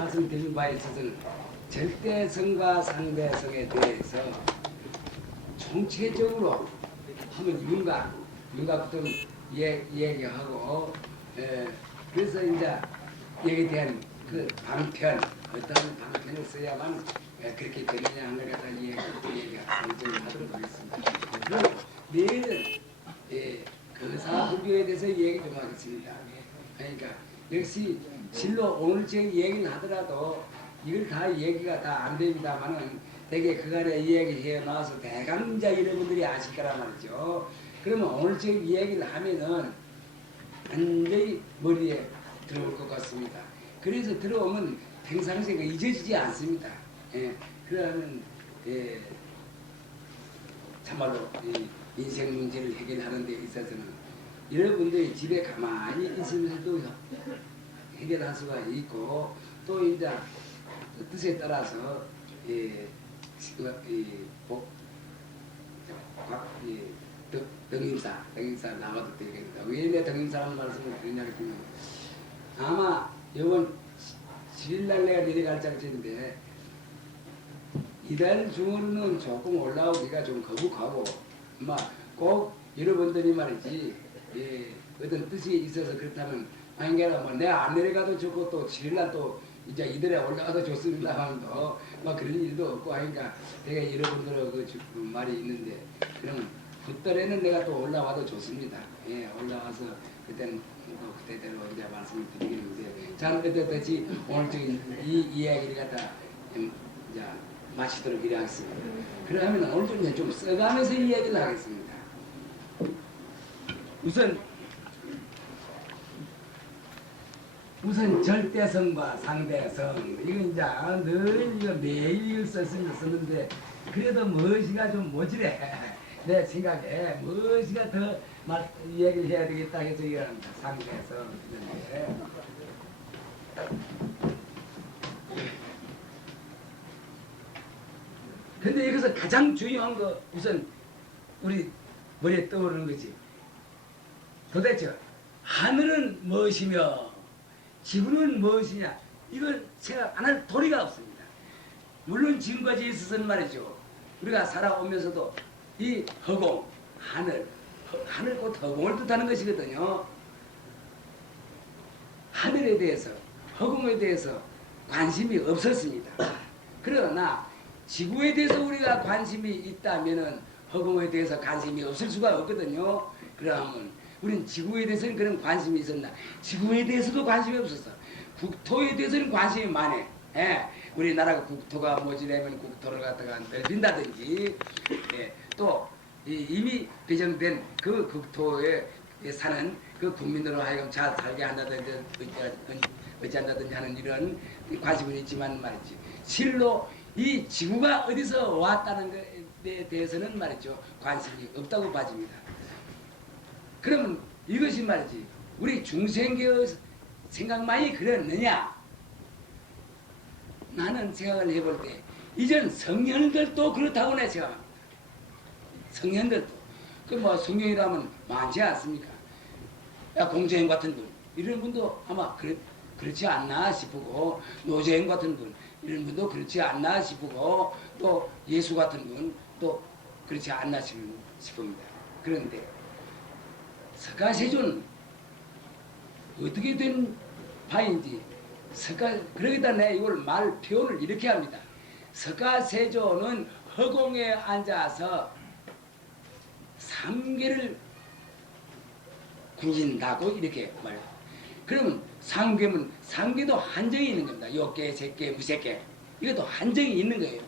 말씀드린 바에 있어서는 절대성과 상대성에 대해서 총체적으로 한번 윤곽부터 얘기하고 그래서 이제 여기에 대한 그 방편 어떤 방편을 써야만 그렇게 되느냐 하는 걸 갖다 얘기하도록 하겠습니다. 그럼 내일은 거사불교에 대해서 얘기 좀 하겠습니다. 그러니까 역시 실로 오늘 지금 얘기를 하더라도 이걸 다 얘기가 다 안 됩니다만은 되게 그간에 이야기해 나와서 대강 이제 여러분들이 아실 거란 말이죠. 그러면 오늘 지금 이야기를 하면은 완전히 머리에 들어올 것 같습니다. 그래서 들어오면 평상시에 잊어지지 않습니다. 그러면 참말로 인생 문제를 해결하는 데 있어서는 여러분들이 집에 가만히 있으면서도 해결할 수가 있고 또 이제 뜻에 따라서 덕임사 나가도 되겠다. 왜 내 덕임사라는 말씀을 드리냐 했더니 아마 이번 7일날 내가 내려갈 작전인데 이달 중으로는 조금 올라오기가 좀 거북하고 꼭 여러분들이 말이지 어떤 뜻이 있어서 그렇다면 아니게나 내가 안 내려가도 좋고 또 7일날 또 이제 이들에 올라가도 좋습니다만 그런 일도 없고 하니까 되게 여러분들의 그 말이 있는데 그러면 그때에는 내가 또 올라와도 좋습니다. 올라와서 그때는 그때대로 이제 말씀을 드리겠는데 자 어떻듯이 오늘 이 이야기를 갖다 이제 마치도록 이래 하겠습니다. 그러면 오늘 이제 좀 써가면서 이야기를 하겠습니다. 우선 절대성과 상대성 이건 이제 늘 이거 매일 썼는데 그래도 무엇이가 좀 모질해. 내 생각에 무엇이가 더 얘기를 해야 되겠다 해서 이거합니다. 상대성 있는데 근데 여기서 가장 중요한 거 우선 우리 머리에 떠오르는 거지. 도대체 하늘은 무엇이며 지구는 무엇이냐 이건 생각 안 할 도리가 없습니다. 물론 지금까지 있어서는 말이죠. 우리가 살아오면서도 이 허공, 하늘 곧 허공을 뜻하는 것이거든요. 하늘에 대해서 허공에 대해서 관심이 없었습니다. 그러나 지구에 대해서 우리가 관심이 있다면은 허공에 대해서 관심이 없을 수가 없거든요. 그러면 우리는 지구에 대해서는 그런 관심이 있었나? 지구에 대해서도 관심이 없었어. 국토에 대해서는 관심이 많아. 우리나라가 국토가 모자라면 국토를 갖다가 넓힌다든지, 또 이미 배정된 그 국토에 사는 그 국민들로 하여금 잘 살게 한다든지 어찌한다든지 하는 이런 관심은 있지만 말이지. 실로 이 지구가 어디서 왔다는 것에 대해서는 말이죠. 관심이 없다고 봐집니다. 그러면 이것이 말이지 우리 중생계의 생각만이 그랬느냐? 나는 생각을 해볼 때 이전 성현들도 그렇다고 내 생각합니다. 성현들도 그 성현이라면 많지 않습니까? 공자님 같은 분 이런 분도 아마 그렇지 않나 싶고 노재현 같은 분 이런 분도 그렇지 않나 싶고 또 예수 같은 분 또 그렇지 않나 싶습니다. 그런데 석가세존은 어떻게 된 바인지 그러기다 내가 이걸 표현을 이렇게 합니다. 석가세존은 허공에 앉아서 삼계를 구진다고 이렇게 말해요. 그러면 상계도 한정이 있는 겁니다. 욕계, 색계, 무색계 이것도 한정이 있는 거예요.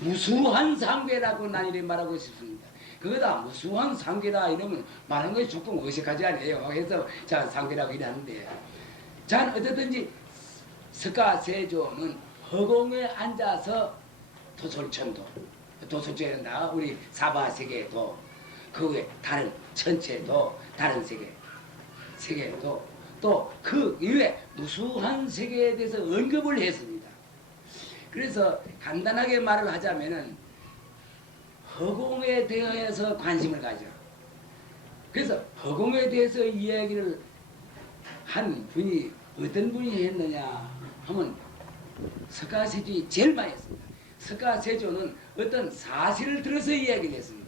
무수한 상계라고 난 이렇게 말하고 싶습니다. 그거다 무수한 상계라 이러면 말하는 것이 조금 어색하지 않아요. 그래서 자 상계라고 이러는데 자 어쨌든지 석가세존은 허공에 앉아서 도솔천도 우리 사바세계도 그 외 다른 천체도 다른 세계도 또 그 이외 무수한 세계에 대해서 언급을 했습니다. 그래서 간단하게 말을 하자면은 허공에 대해서 관심을 가져. 그래서 허공에 대해서 이야기를 한 분이 어떤 분이 했느냐 하면 석가세존이 제일 많이 했습니다. 석가세존은 어떤 사실을 들어서 이야기를 했습니다.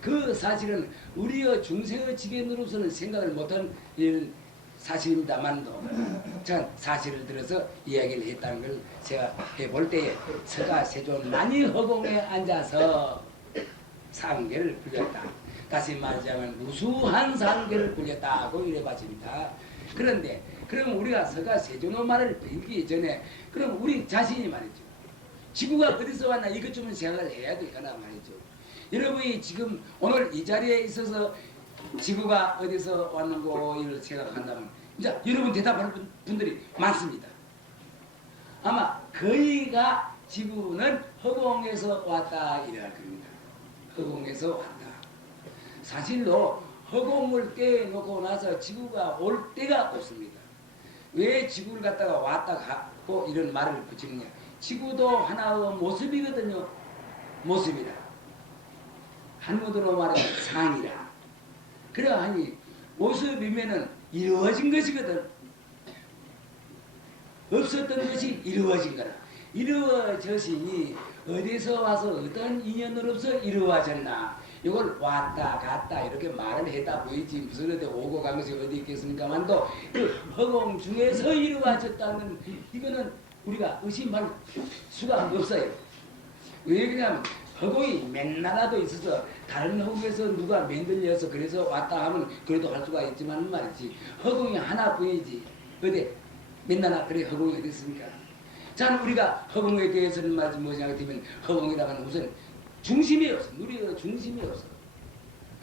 그 사실은 우리의 중생의 지견으로서는 생각을 못한 이런 사실입니다만도 전 사실을 들어서 이야기를 했다는 걸 제가 해볼 때에 석가세존만이 허공에 앉아서 상계를 굴렸다. 다시 말하자면 무수한 상계를 굴렸다고 이래 봐집니다. 그런데 그럼 우리가 석가세존의 말을 빌기 전에 그럼 우리 자신이 말이죠. 지구가 어디서 왔나 이것 좀 생각을 해야 되거나 말이죠. 여러분이 지금 오늘 이 자리에 있어서 지구가 어디서 왔는고 이걸 생각한다면 이제 여러분 대답하는 분들이 많습니다. 아마 거의가 지구는 허공에서 왔다 이래야 겁니다. 허공에서 왔다. 사실로 허공을 떼놓고 나서 지구가 올 때가 없습니다. 왜 지구를 갖다가 왔다 가고 이런 말을 붙이느냐. 지구도 하나의 모습이거든요. 모습이라. 한문으로 말하면 상이라. 그러하니 모습이면은 이루어진 것이거든. 없었던 것이 이루어진 거라. 이루어졌으니 어디서 와서 어떤 인연으로서 이루어졌나. 이걸 왔다 갔다 이렇게 말을 했다 보이지 무슨 어디 오고 간 것이 어디 있겠습니까만도 그 허공 중에서 이루어졌다는 이거는 우리가 의심할 수가 없어요. 왜 그러냐면 허공이 맨나라도 있어서 다른 허공에서 누가 만들려서 그래서 왔다 하면 그래도 할 수가 있지만 말이지 허공이 하나뿐이지 어디 맨나라 그래 허공이 어디 있습니까? 자 우리가 허공에 대해서는 말이지 뭐냐 하면 허공이라고 하는 무슨 중심이 없어. 우리가 중심이 없어.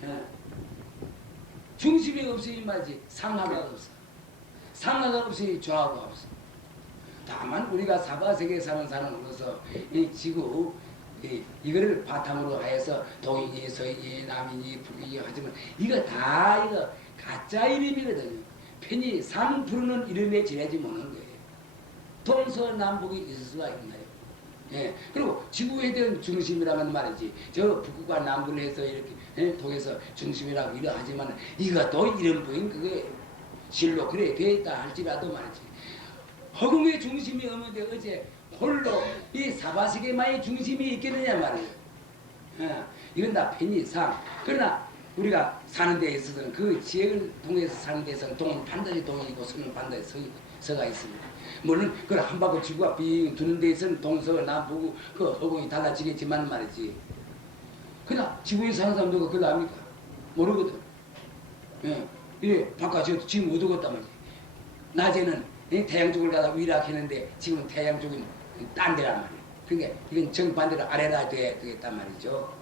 예. 중심이 없으니 말이지 상하가 없어. 상하가 없으니 좌우가 없어. 다만 우리가 사바세계에 사는 사람으로서 이 지구 이거를 바탕으로 하여서 동인이 서인이 남인이 북인이 하지만 이거 다 이거 가짜 이름이거든요. 편히 상 부르는 이름에 지내지 못하는 거예요. 동서남북이 있을 수가 있나요? 예. 그리고 지구에 대한 중심이라는 말이지. 저 북극과 남극을 해서 이렇게 예? 통해서 중심이라고 이러하지만 이거 또 이름뿐인 그게 실로 그래 돼 있다 할지라도 말이지. 허공의 중심이 없는데 어제 홀로 이 사바세계만의 중심이 있겠느냐 말이에요. 예. 이건 다 편의상. 그러나 우리가 사는 데에 있어서는 그 지역을 통해서 사는 데에서는 동은 반드시 동이 있고 서는 반드시 서가 있습니다. 물론 그 한 바퀴 지구가 빙 두는 데 있어는 동서 남북 그 허공이 달라지겠지만 말이지. 그러나 지구에 사는 사람들도 그걸 압니까? 모르거든. 예. 이래 바깥에서 지금 어두웠단 말이지. 낮에는 태양 쪽을 가다 위락했는데 지금은 태양 쪽은 딴 데란 말이에요. 그러니까 이건 정반대로 아래라 되겠단 말이죠.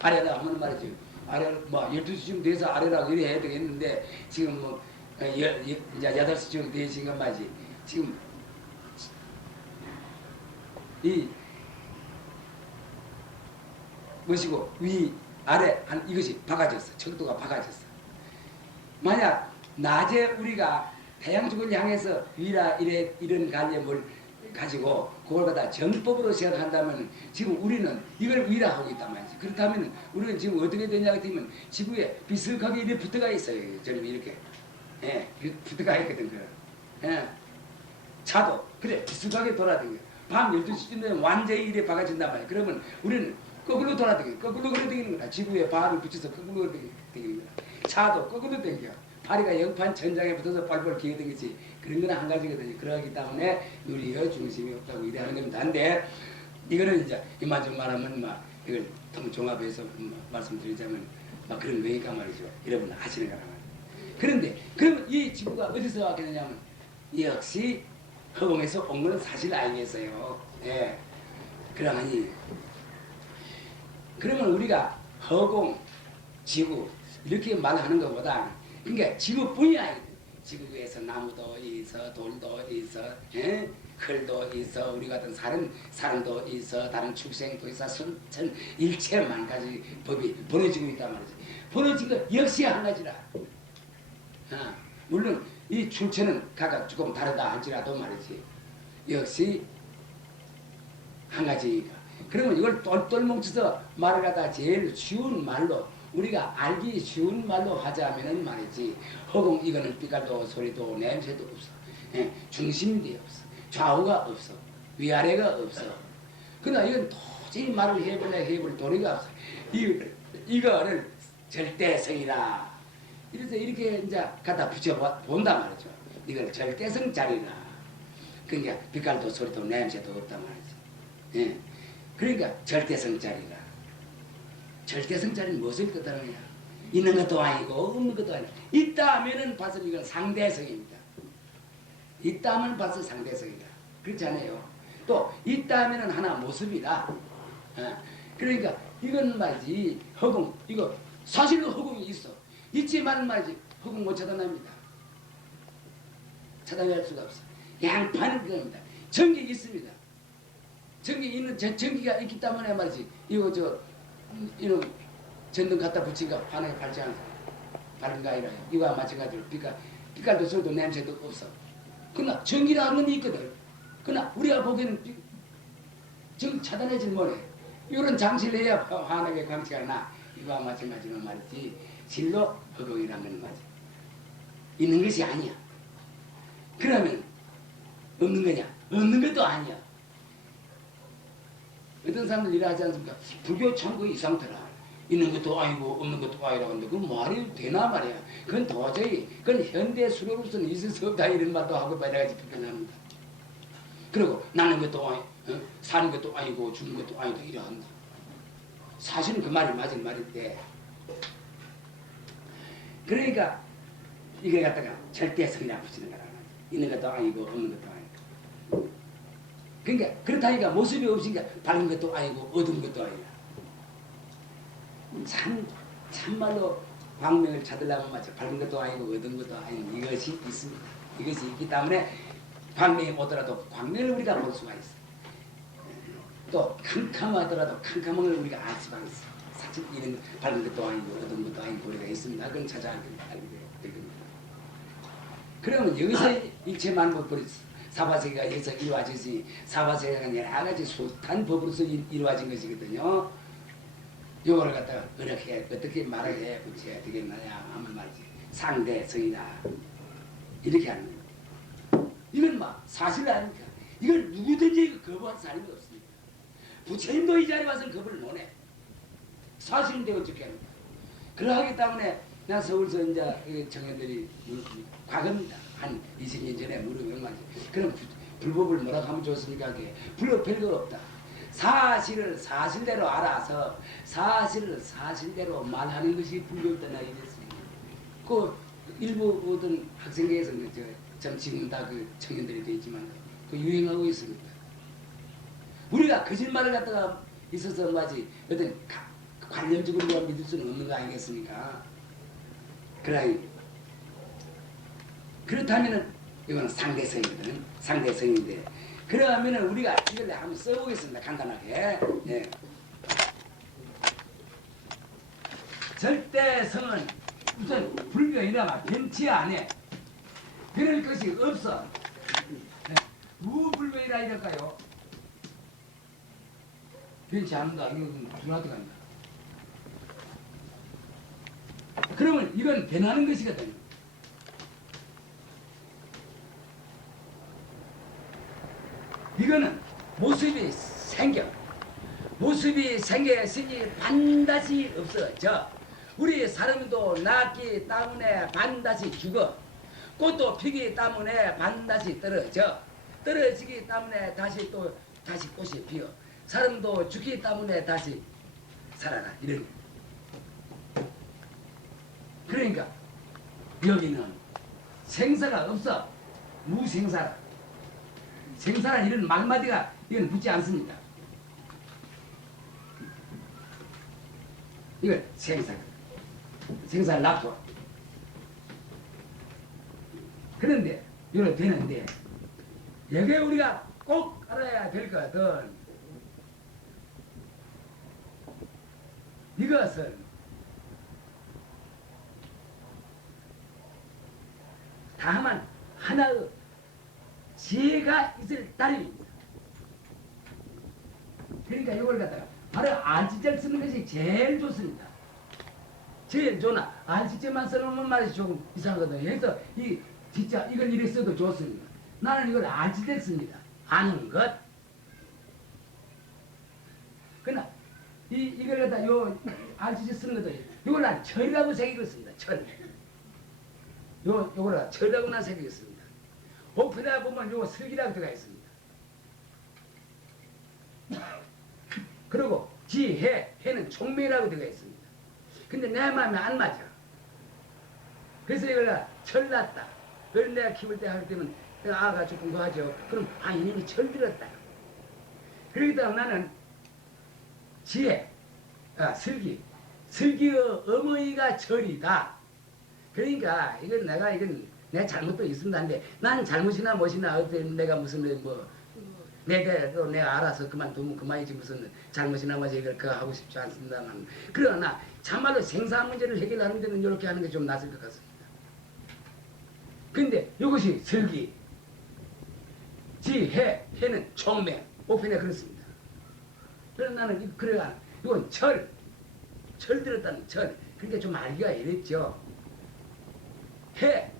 아래라 하면 말이죠. 아래 뭐 12시쯤 돼서 아래라 이래 해야 되겠는데 지금 뭐 이제 8시쯤 되신 건 말이지. 지금 이 뭐시고 위 아래 한 이것이 바꿔졌어. 척도가 바꿔졌어. 만약 낮에 우리가 태양 쪽을 향해서 위라 이런 관념을 가지고 그걸 갖다 정법으로 생각한다면 지금 우리는 이걸 위라 하고 있단 말이지. 그렇다면 우리는 지금 어떻게 되냐 하면 지구에 비슷하게 이렇게 붙어가 있어요. 저는 이렇게 예, 붙어가 있거든. 예. 차도 그래 비슷하게 돌아다녀. 밤 12시쯤 되면 완전히 이래 박아진단 말이야. 그러면 우리는 거꾸로 돌아다녀. 거꾸로 그러다니는 거야. 지구에 발을 붙여서 거꾸로 다니는 거야. 차도 거꾸로 다녀. 파리가 영판 천장에 붙어서 발벌 기어다니지. 그런 거는 한 가지거든요. 그러기 때문에 우리의 중심이 없다고 이래하는 겁니다. 한데 이거는 이제 이만 좀 말하면 막 이걸 통종합해서 말씀드리자면 막 그런 거니까 말이죠. 여러분 아시는 거란 말이에요. 그런데 그럼 이 지구가 어디서 왔겠느냐면 역시 허공에서 온 거는 사실 아니겠어요. 예. 그러니 그러면 우리가 허공, 지구 이렇게 말하는 것보다 그러니까 지구뿐이 아니거든. 지구에서 나무도 있어, 돌도 있어, 예? 글도 있어, 우리 같은 사람도 있어, 다른 축생도 있어, 전 일체 만 가지 법이 벌어지고 있단 말이지. 벌어진 것 역시 한 가지라. 물론 이 출처는 각각 조금 다르다 할지라도 말이지. 역시 한 가지니까. 그러면 이걸 똘똘 뭉쳐서 말을 갖다 제일 쉬운 말로 우리가 알기 쉬운 말로 하자면은 말이지. 허공 이거는 빛깔도 소리도 냄새도 없어. 예, 중심이 없어. 좌우가 없어. 위아래가 없어. 그러나 이건 도저히 말을 해볼 도리가 없어. 이거를 절대성이라. 이래서 이렇게 이제 갖다 붙여 본단 말이죠. 이걸 절대성 자리라. 그러니까 빛깔도 소리도 냄새도 없단 말이죠. 예. 그러니까 절대성 자리라. 절대성 자리는 무엇을 뜻하느냐? 있는 것도 아니고 없는 것도 아니고 있다 하면은 벌써 이건 상대성입니다. 있다 하면 벌써 상대성이다. 그렇지 않아요? 또 있다 하면은 하나 모습이다. 그러니까 이건 말이지 허공 이거 사실은 허공이 있어. 있지만 말이지 허공 못 차단합니다. 차단할 수가 없어. 양파는 그겁니다. 전기 있습니다. 전기가 있기 때문에 말이지 이거 이놈 전등 갖다 붙이니까 반응이 발전하는 다른가 아니라 이거와 마찬가지로 빛깔도 소리도 냄새도 없어. 그러나 전기라는 건 있거든. 그러나 우리가 보기에는 정 차단하지 못해. 이런 장치를 해야 환하게 광채가 나. 이거와 마찬가지로 말이지 실로 허공이라는 건 말이지 있는 것이 아니야. 그러면 없는 거냐? 없는 것도 아니야. 어떤 사람들 이래 하지 않습니까? 불교 참 그 이상더라. 있는 것도 아니고 없는 것도 아니라고 하는데 그건 말이 되나 말이야. 그건 도저히 그건 현대 수로로서는 있을 수 없다 이런 말도 하고 말해가지고 비판합니다. 그리고 나는 것도 아니, 사는 것도 아니고 죽는 것도 아니다 이래 한다. 사실은 그 말이 맞은 말인데 그러니까 이걸 갖다가 절대성이라 붙이는 거라. 있는 것도 아니고 없는 것도 아니고. 그러니까 그렇다니까 모습이 없으니까 밝은 것도 아니고 어두운 것도 아니라. 참말로 광명을 찾으려면 맞죠. 밝은 것도 아니고 어두운 것도 아닌 이것이 있습니다. 이것이 있기 때문에 광명이 오더라도 광명을 우리가 볼 수가 있어. 또 캄캄하더라도 캄캄함을 우리가 알 수가 있어. 사실 이런 밝은 것도 아니고 어두운 것도 아니고 우리가 있습니다. 그건 찾아알게 됩니다. 그러면 여기서 일체 만법벌이 사바세계가 여기서 이루어지지 사바세계가 여러 가지 숱한 법으로서 이루어진 것이거든요. 요거를 갖다가 어떻게 말을 붙여야 되겠느냐 하면 말이지 상대성이다 이렇게 하는 거예요. 이건 막 사실 아닙니까? 이걸 누구든지 거부할 사람이 없습니다. 부처님도 이 자리에 와서 거부를 못해. 사실인데 어떻게 합니까? 그러하기 때문에 나 서울서 이제 청년들이 과거입니다. 한 20년 전에 물으면 말이지 그럼 불법을 뭐라고 하면 좋습니까? 그게 불법 별거 없다. 사실을 사실대로 알아서 사실을 사실대로 말하는 것이 불교였다나 이랬습니다. 그 일부 어떤 학생회에서는 지금 다 그 청년들이 되어 있지만 그 유행하고 있습니다. 우리가 거짓말을 갖다가 있어서 마치 어떤 관념적으로 믿을 수는 없는 거 아니겠습니까? 그렇다면은 이건 상대성이거든. 상대성인데. 그러면은 우리가 이걸 한번 써보겠습니다. 간단하게. 네. 절대성은 우선 불교이나마 변치 않아. 그럴 것이 없어. 네. 무불교이라 이럴까요? 변치 않는다. 이건 중요하다. 그러면 이건 변하는 것이거든요. 이거는 모습이 생겼으니 반드시 없어져. 우리 사람도 낳기 때문에 반드시 죽어. 꽃도 피기 때문에 반드시 떨어져. 떨어지기 때문에 다시 꽃이 피어. 사람도 죽기 때문에 다시 살아나. 이런. 그러니까 여기는 생사가 없어. 무생사라. 생사란 이런 말마디가 이건 붙지 않습니다. 이건 생사를 납도. 그런데 이런 되는데 여기에 우리가 꼭 알아야 될 것은 이것은 다만 하나의 지혜가 있을 따름입니다. 그러니까 이걸 갖다가 바로 알지절 쓰는 것이 제일 좋습니다. 제일 좋나 알지절만 써놓으면 말이 조금 이상하거든요. 그래서 진짜 이걸 이래 써도 좋습니다. 나는 이걸 알지절 씁니다. 아는 것. 이걸 갖다 요 알지지 쓰는 것도 이걸 난 철이라고 새기겠습니다. 철. 요걸 철이라고 난 새기겠습니다. 옥편에 보면 요거 슬기라고 들어가 있습니다. 그리고 지혜, 해는 총명이라고 들어가 있습니다. 근데 내 마음에 안 맞아. 그래서 이걸 철났다. 그걸 내가 키울 때 할 때면 아가 조금 더 하죠. 그럼 이놈이 철들었다. 그러기 때문에 나는 지혜, 슬기의 어머니가 철이다. 그러니까 이건 내 잘못도 있습니다. 근데 난 잘못이나 무엇이나 어떤 내가 무슨 뭐 내대로 내가 알아서 그만두면 그만이지 무슨 잘못이나 뭐지 이걸 그거 하고 싶지 않습니다만 그러나 참말로 생사 문제를 해결하는 데는 이렇게 하는 게 좀 낫을 것 같습니다. 근데 이것이 슬기, 지혜, 해는 총명, 옥편에 그렇습니다. 그래서 나는 그래가 이건 철 들었다는 철. 그러니까 좀 알기가 이랬죠. 해,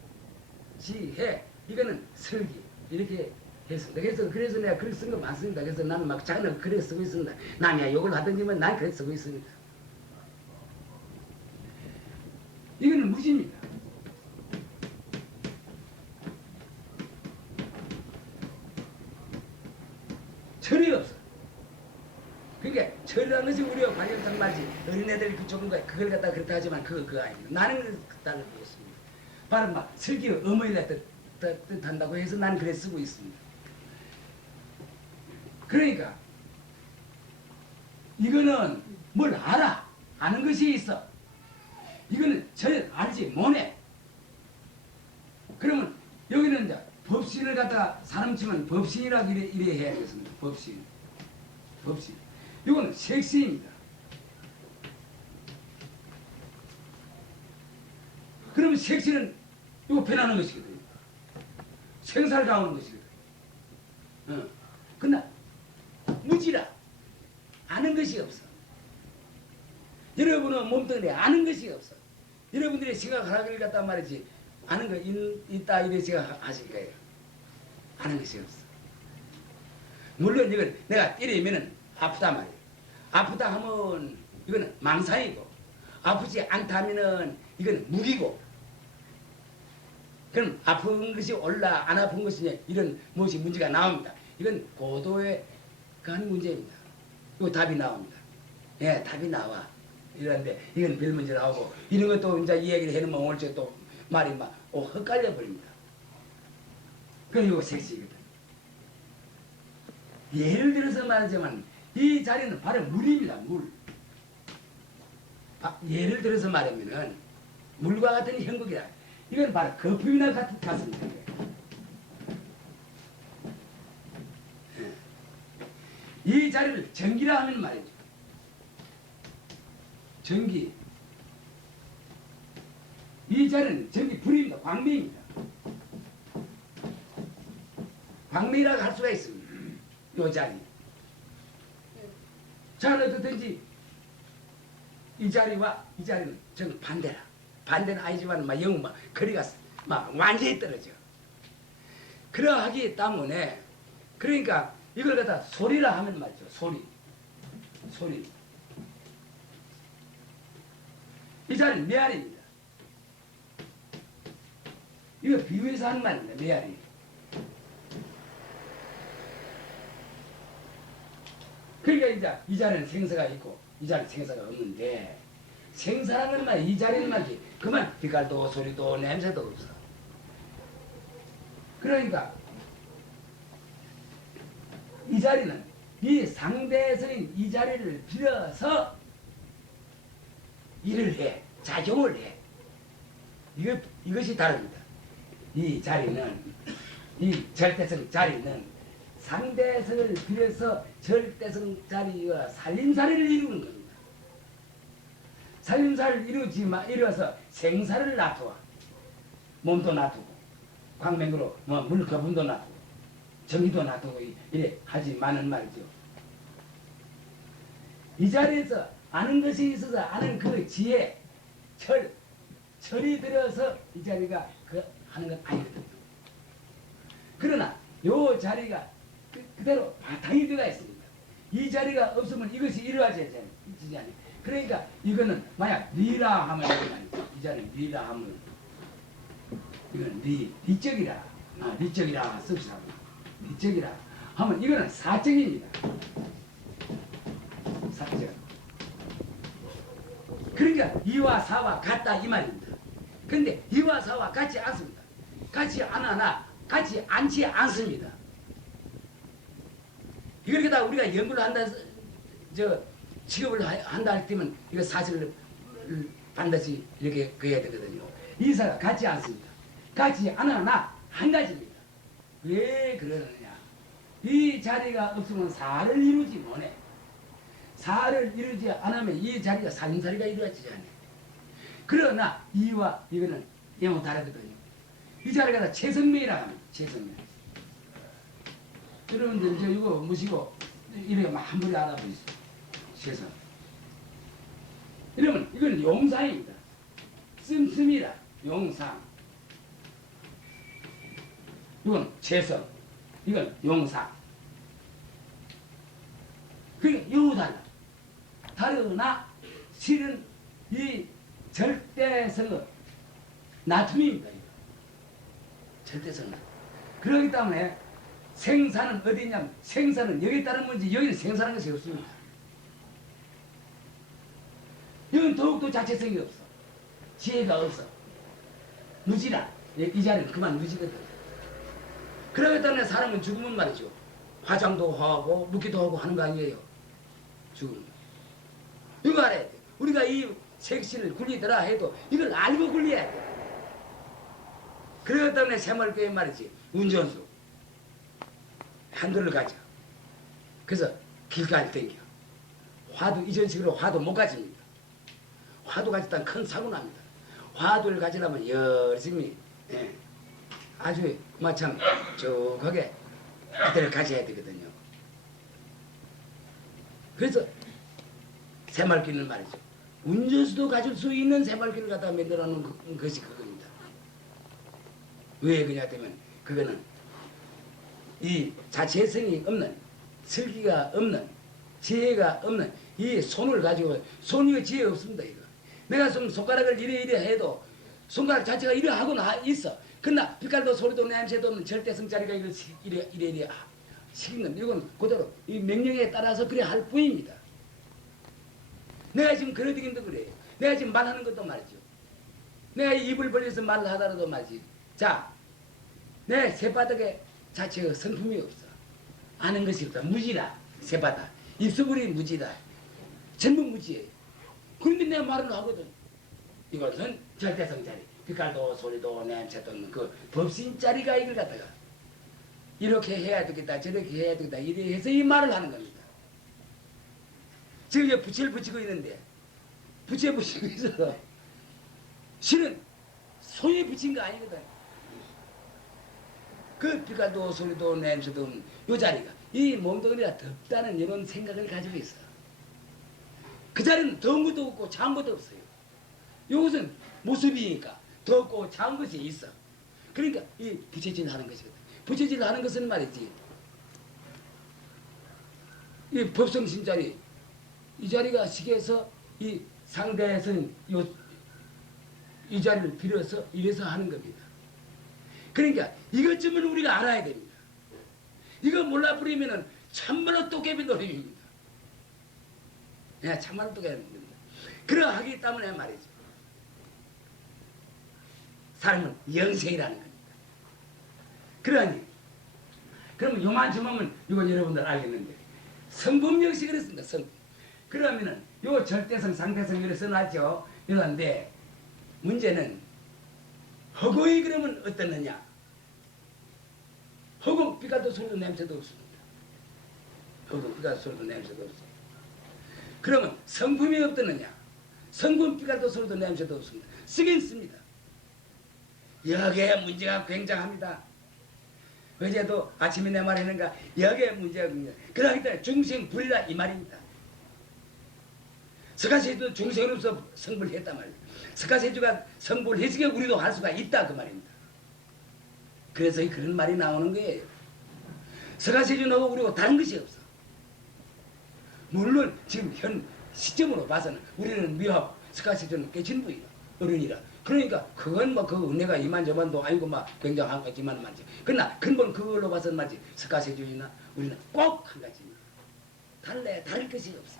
지혜, 이거는 슬기 이렇게 했습니다. 그래서 내가 글 쓴 거 많습니다. 그래서 나는 막 장을 글에 쓰고 있습니다. 남이야 욕을 하든지만 난 글에 쓰고 있습니다. 이거는 무지입니다. 철이 없어. 그러니까 철이라는 것이 우리와 관련된 말이지 어린애들이 그쪽은 거야. 그걸 갖다 그렇다 하지만 그거 아닙니다. 나는 그걸 따로 보겠습니다. 바로 막 슬기의 어머니라 뜻한다고 해서 나는 그래 쓰고 있습니다. 그러니까 이거는 뭘 알아. 아는 것이 있어. 이거는 절 알지 못해. 그러면 여기는 이제 법신을 갖다가 사람 치면 법신이라고 이래 해야겠습니다. 법신. 이거는 색신입니다. 그러면 색신은 이거 변하는 것이거든요. 생사를 가오는 것이거든요. 그러나 무지라 아는 것이 없어. 여러분은 몸뚱이에 아는 것이 없어. 여러분들이 생각하기를 갖다 말이지 아는 거 있다 이래 생각하실 거예요. 아는 것이 없어. 물론 이건 내가 이러면은 아프다 말이에요. 아프다 하면 이거는 망상이고 아프지 않다 하면은 이건 무기고 그럼 아픈 것이 올라 안 아픈 것이냐 이런 무엇이 문제가 나옵니다. 이건 고도의 간 문제입니다. 이거 답이 나옵니다. 예, 답이 나와. 이런데 이건 별 문제 나오고 이런 것도 이제 이야기를 해놓으면 오늘 또 말이 막 헛갈려 버립니다. 그리고 색시거든. 예를 들어서 말하자면 이 자리는 바로 물입니다. 물. 예를 들어서 말하면은 물과 같은 형국이다. 이건 바로 거품이나 같습니다. 이 자리를 전기라 하면 말이죠. 전기. 이 자리는 전기 불입니다. 광명입니다. 광명이라고 할 수가 있습니다. 이 자리. 자, 어떻든지 이 자리와 이 자리는 전 반대라. 반대는 아니지만 막 영 막 거리가 막 완전히 떨어져. 그러하기 때문에 그러니까 이걸 갖다 소리라 하면 말이죠. 소리. 이 자리는 메아리입니다. 이거 비유해서 하는 말입니다. 메아리. 그러니까 이제 이 자리는 생사가 있고 이 자리는 생사가 없는데 생사라는 말, 이 자리는 말이지 그만 빛깔도 소리도 냄새도 없어. 그러니까 이 자리는 이 상대성인 이 자리를 빌어서 일을 해, 작용을 해. 이것이 다릅니다. 이 자리는, 이 절대성 자리는 상대성을 빌어서 절대성 자리와 살림살이를 이루는 겁니다. 살림살이를 이루어서 생사를 놔두어 몸도 놔두고 광명으로 물 거품도 놔두고 전기도 놔두고 이래 하지만은 말이죠. 이 자리에서 아는 것이 있어서 아는 그 지혜, 철이 들어서 이 자리가 하는 건 아니거든요. 그러나 요 자리가 그대로 바탕이 들어가 있습니다. 이 자리가 없으면 이것이 이루어지지 않아요. 그러니까 이거는 만약 리라 하면 이 자리는 리라 하면 이거는 리적이라 리적이라 씁시다. 리적이라 하면 이거는 사적입니다. 사적. 그러니까 이와 사와 같다 이 말입니다. 근데 이와 사와 같지 않습니다. 같지 않으나 같지 않지 않습니다. 이렇게 다 우리가 연구를 한다, 취급을 한다 할 때면 이거 사실을 반드시 이렇게 그어야 되거든요. 이사가 같지 않습니다. 같지 않으나 한 가지입니다. 왜 그러느냐? 이 자리가 없으면 사를 이루지 못해. 사를 이루지 않으면 이 자리가 살림살이가 이루어지지 않아요. 그러나 이와 이거는 영어 다르거든요. 이 자리가 다 최선명이라고 합니다. 최선명. 여러분들 저 이거 무시고 이렇게 한 번에 알아보세요. 최선. 이러면 이건 용상입니다. 씀씀이라 용상. 이건 최선. 이건 용상. 그게 요 달라. 다르나 실은 이 절대성은 나툼입니다. 절대성은. 그렇기 때문에 생사는 어디냐면 생사는 여기에 따른 문제 여기는 생사라는 것이 없습니다. 여기는 더욱더 자체성이 없어. 지혜가 없어. 무지라. 이 자리는 그만 무지거든. 그렇기 때문에 사람은 죽으면 말이죠. 화장도 하고 묻기도 하고 하는 거 아니에요. 죽으면. 이거 알아야 돼. 우리가 이 색신을 굴리더라 해도 이걸 알고 굴려야 돼. 그렇기 때문에 새마을교회 말이지. 운전수. 한도를 가져. 그래서 길가에 댕겨. 화도 이전 식으로 화도 못 가집니다. 화도 가졌다면 큰 사고 납니다. 화두를 가지려면 열심히 아주 마참 저거게 그대를 가져야 되거든요. 그래서 새마을길은 말이죠. 운전수도 가질 수 있는 새마을길을 갖다 만들어 놓은 것이 그겁니다. 왜 그냐 하면 그거는 이 자체성이 없는 슬기가 없는 지혜가 없는 이 손을 가지고 손이 지혜 없습니다. 이거 내가 좀 손가락을 이래 해도 손가락 자체가 이래 하고 있어. 그러나 빛깔도 소리도 냄새도 없는 절대성자리가 이걸 이래 시키는 이건 그대로 이 명령에 따라서 그래 할 뿐입니다. 내가 지금 그러기도 그래요. 내가 지금 말하는 것도 말이죠. 내가 입을 벌려서 말을 하더라도 말이지. 자, 내 새바닥에 자체가 성품이 없어. 아는 것이 없다. 무지라. 새바닥. 입술이 무지다. 전부 무지예요. 그런데 내가 말을 하거든. 이것은 절대성자리. 빛깔도 소리도 냄새도 없는 그 법신자리가 이걸 갖다가 이렇게 해야 되겠다 저렇게 해야 되겠다 이래 해서 이 말을 하는 겁니다. 지금 이제 부채를 붙이고 있는데 부채 붙이고 있어서 실은 손에 붙인 거 아니거든. 그 빛깔도 소리도 냄새도 없는 요 자리가 이 몸뚱이가 덥다는 이런 생각을 가지고 있어. 그 자리는 더운 것도 없고 차운 것도 없어요. 이것은 모습이니까 덥고 차운 것이 있어. 그러니까 이 부채질 하는 것이거든. 부채질 하는 것은 말이지. 이 법성신 자리, 이 자리가 시계에서 이 상대에서는 이 자리를 빌어서 이래서 하는 겁니다. 그러니까 이것쯤은 우리가 알아야 됩니다. 이거 몰라버리면은 참말로 도깨비 노림입니다. 예, 참말로 도깨비 노림입니다. 그러하기 때문에 말이죠. 사람은 영생이라는 겁니다. 그러니 그러면 요만큼하면 이건 여러분들 알겠는데 성품 역시 그렇습니다. 성품. 그러면은 요 절대성 상대성 이렇게 써놨죠. 이런데 문제는 허구이 그러면 어떻느냐? 허구 빛깔도 소리도 냄새도 없습니다. 허구 빛깔도 소리도 냄새도 없습니다. 그러면 성품이 어떻느냐? 성품 빛깔도 소리도 냄새도 없습니다. 쓰긴 씁니다. 여기에 문제가 굉장합니다. 어제도 아침에 내 말 했는가 여기에 문제가 굉장합니다. 그러기 때문에 중생불이라 이 말입니다. 석가세주도 중생으로서 성불을 했단 말이에요. 석가세주가 성불을 했으니까 우리도 할 수가 있다 그 말입니다. 그래서 그런 말이 나오는 거예요. 석가세주하고 우리하고 다른 것이 없어. 물론 지금 현 시점으로 봐서는 우리는 미합 스카세조는 깨진 부이라 어른이라. 그러니까 그건 뭐 그 은혜가 이만저만도 아니고 막 굉장한 거지만 말이지. 그러나 근본 그걸로 봐서는 말이지 스카세조이나 우리는 꼭 한 가지입니다. 다를 것이 없어.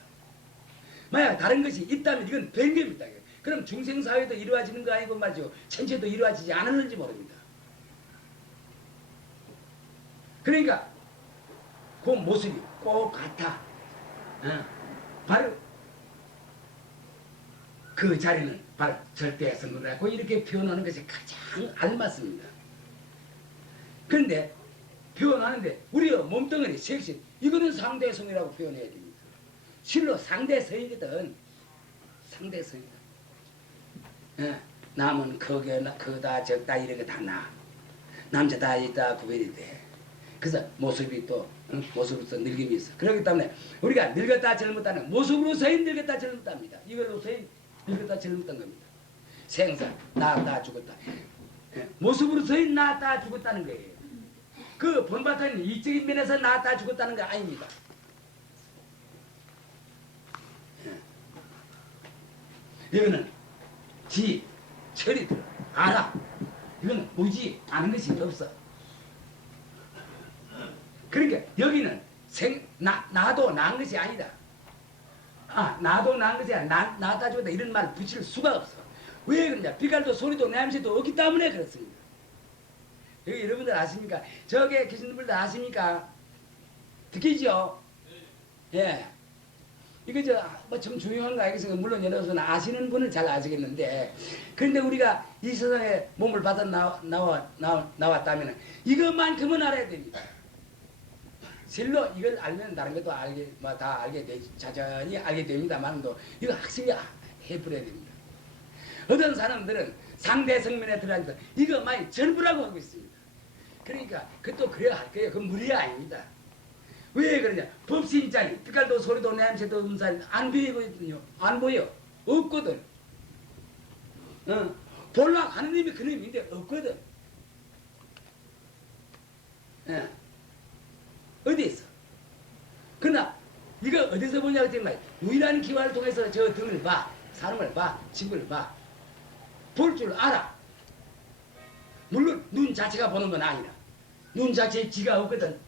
만약 다른 것이 있다면 이건 변개입니다. 그럼 중생사회도 이루어지는 거 아니고 말이죠. 천체도 이루어지지 않았는지 모릅니다. 그러니까 그 모습이 꼭 같아. 바로 그 자리는 바로 절대성이라고 이렇게 표현하는 것이 가장 알맞습니다. 그런데 표현하는데 우리가 몸뚱어리 색신 이거는 상대성이라고 표현해야 됩니다. 실로 상대성이거든. 상대성이다. 남은 크다 적다 이런 거 다 나. 남자다 있다 구별이 돼. 그래서 모습이 또 모습으로서 늙음이 있어. 그렇기 때문에 우리가 늙었다 젊었다는 모습으로서인 늙었다 젊었답니다. 이걸로서인 늙었다 젊었던 겁니다. 생사 나았다 죽었다. 모습으로서인 나았다 죽었다는 거예요. 그 본바탕은 이적인 면에서 나았다 죽었다는 거 아닙니다. 이거는 지 철이 들어 알아. 이거는 보지 않은 것이 없어. 그러니까 여기는 나도 낳은 것이 아니다. 나도 낳은 것이 아니라 낳았다 죽었다 이런 말을 붙일 수가 없어. 왜 그러냐? 빛깔도 소리도 냄새도 없기 때문에 그렇습니다. 여기 여러분들 아십니까? 저게 계신 분들 아십니까? 듣기죠? 예. 이거 뭐 좀 중요한 거 알겠습니다. 물론 여러분은 아시는 분은 잘 아시겠는데, 그런데 우리가 이 세상에 몸을 받아 나왔다면 이것만큼은 알아야 됩니다. 실로 이걸 알면 다른 것도 다 알게 되지, 자전히 알게 됩니다만도 이거 확실히 해버려야 됩니다. 어떤 사람들은 상대 성면에 들어가서 이거 많이 절부라고 하고 있습니다. 그러니까 그것도 그래야 할 거예요. 그건 무리 아닙니다. 왜 그러냐? 법신장이 빛깔도 소리도 냄새도 음살 안 보이거든요. 안 보여. 없거든. 볼라 하느님이 그놈인데 없거든. 어디 있어? 그러나 이거 어디서 보냐고 정말 유일한 기관을 통해서 저 등을 봐, 사람을 봐, 집을 봐, 볼 줄 알아. 물론 눈 자체가 보는 건 아니라 눈 자체에 지가 없거든.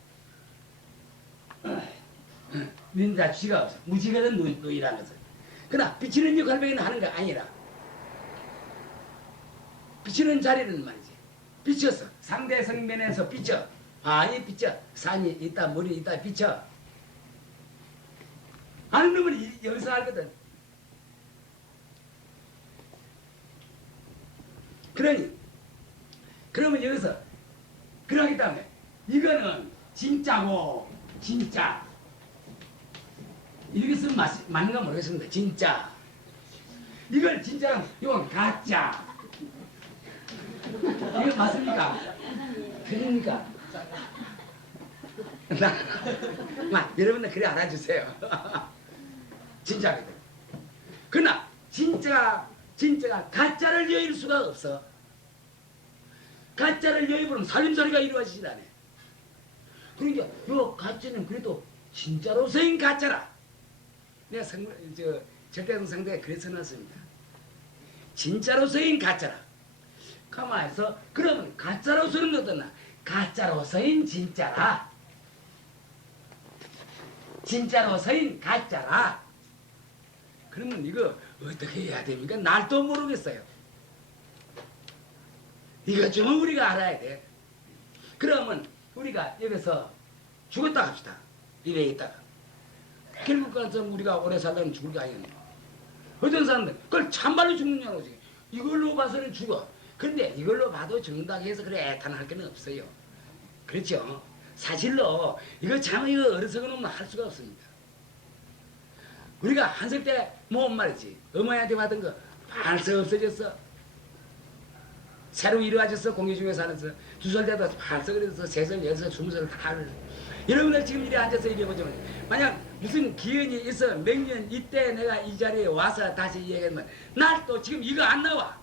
눈 자체에 지가 없어. 무지거든 눈이라는 것은. 그러나 비치는 역할밖에 하는 거 아니라 비치는 자리는 말이지. 비쳤어. 상대 성면에서 비쳐. 이 비쳐. 산이 있다, 물이 있다, 비쳐. 아는 놈은 여기서 알거든. 그러면 여기서, 그러기 때문에, 이거는 진짜고, 진짜. 이렇게 쓰면 맞는가 모르겠습니다. 진짜. 이걸 진짜랑, 이건 가짜. 이거 맞습니까? 그러니까. 여러분들 그래 알아주세요. 진짜거든. 그러나 진짜가 가짜를 여의를 수가 없어. 가짜를 여의부면 살림살이가 이루어지질 않아. 그러니까 요 가짜는 그래도 진짜로서인 가짜라. 내가 절대성 상대가 그래서 놨습니다. 진짜로서인 가짜라. 가만해서 그러면 가짜로서는 어떠나? 가짜로서인 진짜라. 진짜로서인 가짜라. 그러면 이거 어떻게 해야 됩니까? 날도 모르겠어요. 이거 좀 우리가 알아야 돼. 그러면 우리가 여기서 죽었다 합시다. 이래 있다가. 결국 가서 우리가 오래 살다면 죽을 거 아니겠냐. 어떤 사람들 그걸 참말로 죽느냐고 지금. 이걸로 봐서는 죽어. 근데 이걸로 봐도 죽는다고 해서 그래 애탄할 건 없어요. 그렇죠? 사실로 이거 참 이거 어리석은 놈은 할 수가 없습니다. 우리가 한석 때 뭐 말이지 어머니한테 받은 거 벌써 없어졌어. 새로 이루어졌어. 공기 중에서 하면서 2살 때도 벌써 그래서 3살, 6살, 20살 다 여러분들 지금 이래 앉아서 이래 보자면 만약 무슨 기운이 있어 몇 년 이때 내가 이 자리에 와서 다시 얘기하면 날 또 지금 이거 안 나와.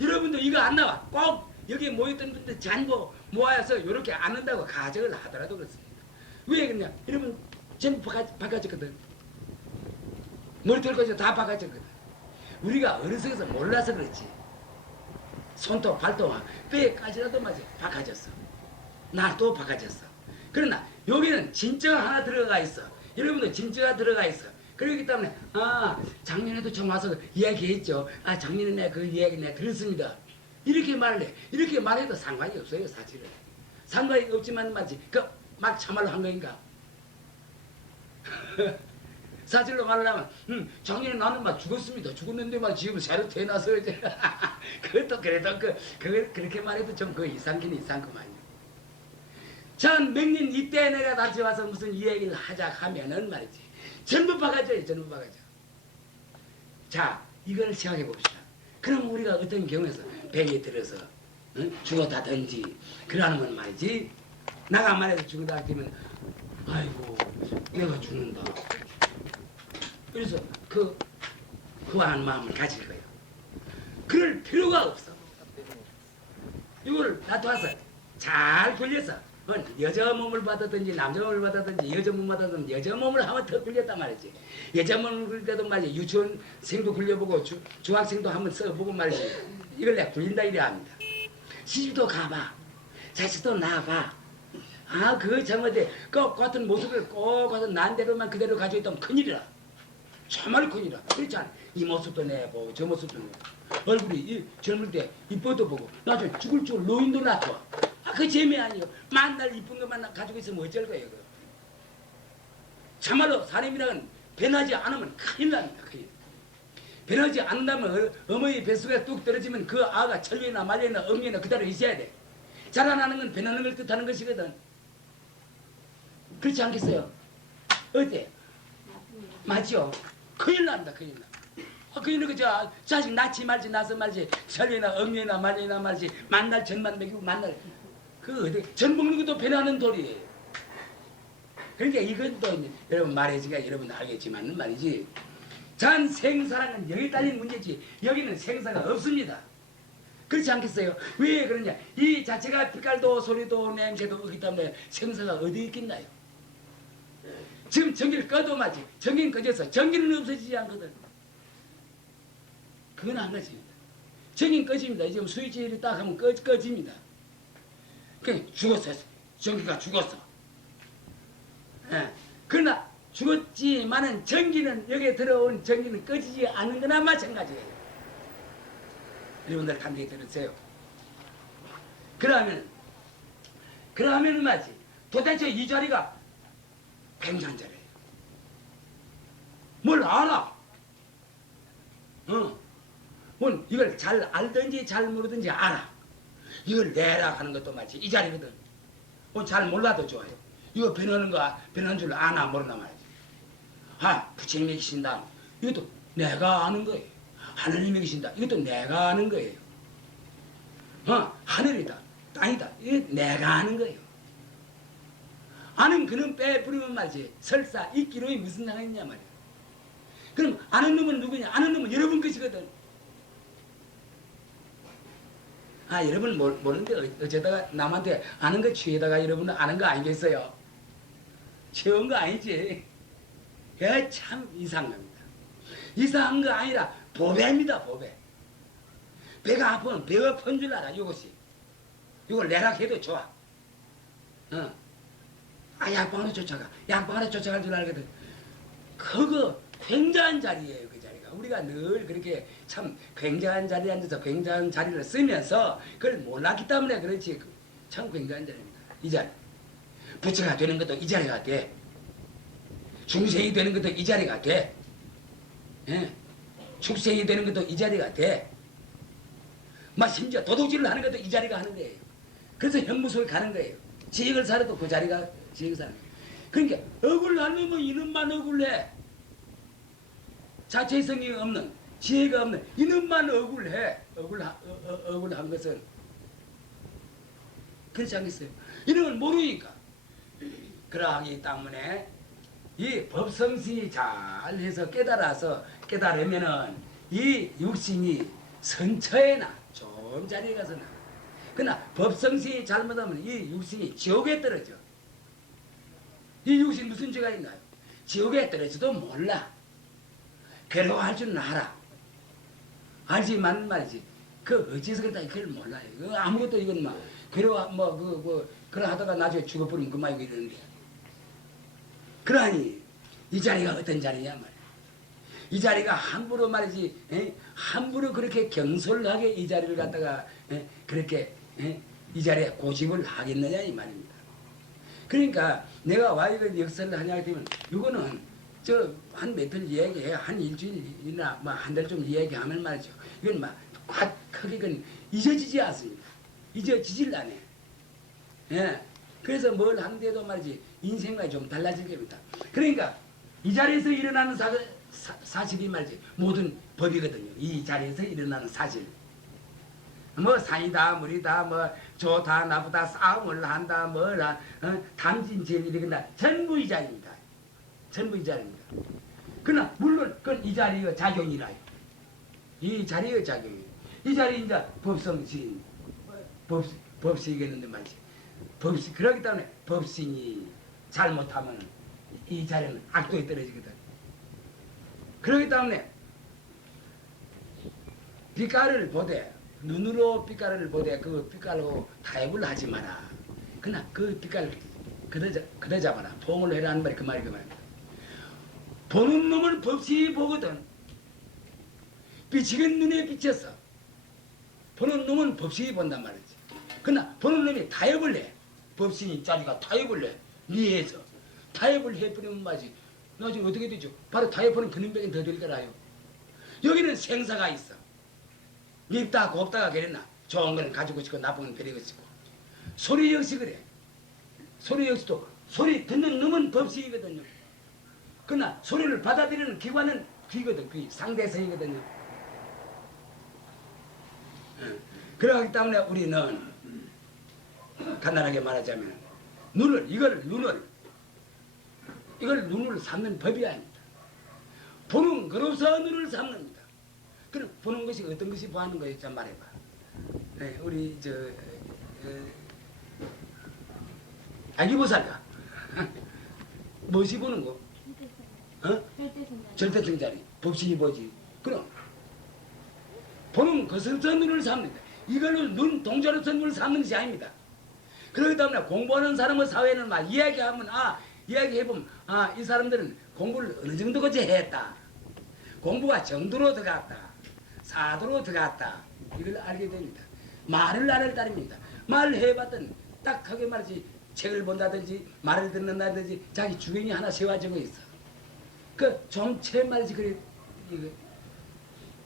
여러분도 이거 안 나와. 꼭 여기 모였던 분들 전부 모아서 이렇게 안 한다고 가정을 하더라도 그렇습니다. 왜 그러냐? 여러분 전부 바꿔졌거든. 머리털 것이 다 바꿔졌거든. 우리가 어리석어서 몰라서 그렇지. 손도 발도 뼈까지라도 맞아 바꿔졌어. 날도 바꿔졌어. 그러나 여기는 진짜가 하나 들어가 있어. 여러분도 진짜가 들어가 있어. 그렇기 때문에 작년에도 좀 와서 이야기했죠. 작년에 내가 그 이야기 내가 들었습니다. 이렇게 말해. 이렇게 말해도 상관이 없어요. 사실은. 상관이 없지만 말이지. 막 참말로 한 거인가? 사실로 말하면 작년에 나는 막 죽었습니다. 죽었는데 막 지금 새로 태어나서 이제 그것도 그래도 그렇게 말해도 좀 그 이상긴 이상구만요. 전 명년 이때 내가 다시 와서 무슨 이야기를 하자 하면은 말이지. 전부 바가져요. 전부 바가져. 자, 이걸 생각해 봅시다. 그럼 우리가 어떤 경우에서 벽에 들어서 죽었다든지 그러는 말이지. 나가 말해서 죽었다 하면 아이고 내가 죽는다. 그래서 그한 마음을 가질 거예요. 그럴 필요가 없어. 이걸 놔둬서 잘 굴려서 여자 몸을 받았든지 남자 몸을 받았든지 여자 몸을 받았든지 여자 몸을 한번 더 굴렸단 말이지. 여자 몸을 굴릴 때도 말이지. 유치원생도 굴려보고 중학생도 한번 써보고 말이지. 이걸 내가 굴린다 이래 합니다. 시집도 가봐. 자식도 낳아봐. 그 정어대 같은 모습을 꼭 가서 난 대로만 그대로 가지고 있다면 큰일이라. 정말 큰일이라. 그렇지 않아. 이 모습도 내보고 저 모습도 내보고 얼굴이 젊을 때 이뻐도 보고 나중에 죽을 줄 노인도 낳고 그 재미 아니요. 만날 이쁜 것만 가지고 있으면 어쩔 거예요. 참말로 사람이라는 변하지 않으면 큰일 납니다. 큰일. 변하지 않는다면 어머니 뱃속에 뚝 떨어지면 그 아가 철류나 말려나 엉이나 그대로 있어야 돼. 자라나는 건 변하는 걸 뜻하는 것이거든. 그렇지 않겠어요? 어때? 맞죠? 큰일 난다. 큰일 나. 그이는 그저 자식 낳지 말지 낳아서 말지 철류나 엉이나 말려나 말지 만날 전만 먹이고 만날 어디 전 먹는 것도 변하는 돌이에요. 그러니까 이건 또 여러분 말해주니까 여러분 알겠지만 말이지. 전 생사랑은 여기 딸린 문제지 여기는 생사가 없습니다. 그렇지 않겠어요? 왜 그러냐? 이 자체가 빛깔도 소리도 냄새도 없기 때문에 생사가 어디 있겠나요? 지금 전기를 꺼도 맞지. 전기는 꺼져서 전기는 없어지지 않거든. 그건 안 꺼집니다. 전기는 꺼집니다. 지금 스위치를 딱 하면 꺼집니다. 죽었어. 전기가 죽었어. 그러나 죽었지만은 전기는 여기에 들어온 전기는 꺼지지 않는 거나 마찬가지예요. 여러분들 감기 들으세요. 그러면은 맞지. 도대체 이 자리가 굉장한 자리예요. 뭘 알아? 뭘 이걸 잘 알든지 잘 모르든지 알아. 이걸 내라 하는 것도 맞지. 이 자리거든. 잘 몰라도 좋아요. 이거 변하는 줄 아나 모르나 말이지. 부처님이 계신다. 이것도 내가 아는 거예요. 하느님이 계신다. 이것도 내가 아는 거예요. 하늘이다. 땅이다. 이거 내가 아는 거예요. 아는 그는 빼부리면 말이지. 설사 있기로이 무슨 상관이냐 말이야. 그럼 아는 놈은 누구냐? 아는 놈은 여러분 것이거든. 여러분 모르는데 어쩌다가 남한테 아는 거 취해다가 여러분은 아는 거 아니겠어요? 취한 거 아니지. 참 이상한 겁니다. 이상한 거 아니라 보배입니다. 보배. 배가 아프면 배가 펀 줄 알아. 이것이. 이걸 내락해도 좋아. 약방으로 쫓아가. 약방으로 쫓아갈 줄 알거든. 그거 굉장한 자리예요. 그 자리가. 우리가 늘 그렇게 참 굉장한 자리에 앉아서 굉장한 자리를 쓰면서 그걸 몰랐기 때문에 그렇지. 참 굉장한 자리입니다. 이 자리. 부처가 되는 것도 이 자리가 돼. 중생이 되는 것도 이 자리가 돼. 축생이 되는 것도 이 자리가 돼. 심지어 도둑질을 하는 것도 이 자리가 하는 거예요. 그래서 형무소에 가는 거예요. 지역을 살아도 그 자리가 지역을 사는 거예요. 그러니까 억울하려면 이놈만 억울해. 자체성이 없는 지혜가 없는 이놈만 억울해. 억울한 것은 그렇지 않겠어요? 이놈을 모르니까. 그러하기 때문에 이 법성신이 잘해서 깨달으면은 이 육신이 선처에 나 좋은 자리에 가서 나. 그러나 법성신이 잘못하면 이 육신이 지옥에 떨어져. 이 육신 무슨 죄가 있나요? 지옥에 떨어져도 몰라. 괴로워할 줄은 알아. 알지만 말이지. 그 어째서 그랬다 그걸 몰라요. 그 아무것도 이건 막 괴로워 그러 하다가 나중에 죽어버리면 그만이고 이러는데. 그러니 이 자리가 어떤 자리냐 말이야. 이 자리가 함부로 말이지, 함부로 그렇게 경솔하게 이 자리를 갖다가 그렇게 이 자리에 고집을 하겠느냐 이 말입니다. 그러니까 내가 와 이런 역사를 하냐 하면 이거는 저 한 며칠 이야기해 한 일주일이나 뭐 한 달 좀 이야기하면 말이죠. 이건 막 크게 건 잊어지지 않습니다. 잊어지질 않아요. 예. 그래서 뭘 하는데도 말이지 인생과 좀 달라질 겁니다. 그러니까 이 자리에서 일어나는 사실이 말이지 모든 법이거든요. 이 자리에서 일어나는 사실. 뭐 산이다 물이다 뭐 좋다 나쁘다 싸움을 한다 뭐라 탐진질 이러거나 전부 이 자리입니다. 전부 이 자리입니다. 그러나 물론 그건 이 자리의 작용이라요. 이 자리의 작용이. 이 자리 이제 법성신 법시겠는데 말이지. 법시 그렇기 때문에 법신이 잘못하면 이 자리는 악도에 떨어지거든. 그렇기 때문에 빛깔을 보되 눈으로 빛깔을 보되 그 빛깔로 타협을 하지 마라. 그러나 그 빛깔을 그대 잡아라. 포옹을 해라 하는 말이 그 말이 그 말입니다. 보는 놈은 법시 보거든. 비치는 눈에 비쳤어. 보는 놈은 법시 본단 말이지. 그러나 보는 놈이 타협을 해. 법신이 자리가 타협을 해. 미해서 타협을 해버리면 말이지. 나중에 어떻게 되죠? 바로 타협하는 그놈백은 더 될 거라요. 여기는 생사가 있어. 밉다 곱다가 그랬나. 좋은 거는 가지고 싶고 나쁜 건 버리고 싶고. 소리 역시 그래. 소리 역시도 소리 듣는 놈은 법시이거든요. 그러나 소리를 받아들이는 기관은 귀거든. 귀 상대성이거든요. 그렇기 때문에 우리는 간단하게 말하자면 이걸 눈을 삼는 법이 아닙니다. 보는 것으로서 눈을 삼는다. 그럼 보는 것이 어떤 것이 보하는 거예요? 좀 말해봐. 네, 우리 아기보살가 무엇이 보는 거? 절대성자리. 법신이 보지. 그럼 보는 것으로서 눈을 삼는다. 이거는 눈 동자로서 눈을 삼는 것이 아닙니다. 그렇기 때문에 공부하는 사람의 사회는 막 이야기해보면 이 사람들은 공부를 어느 정도까지 했다. 공부가 정도로 들어갔다. 사도로 들어갔다. 이걸 알게 됩니다. 말을 안 할 따름입니다. 말을 해봤더니 딱하게 말이지 책을 본다든지 말을 듣는다든지 자기 주변이 하나 세워지고 있어. 그 정체 말이지 그래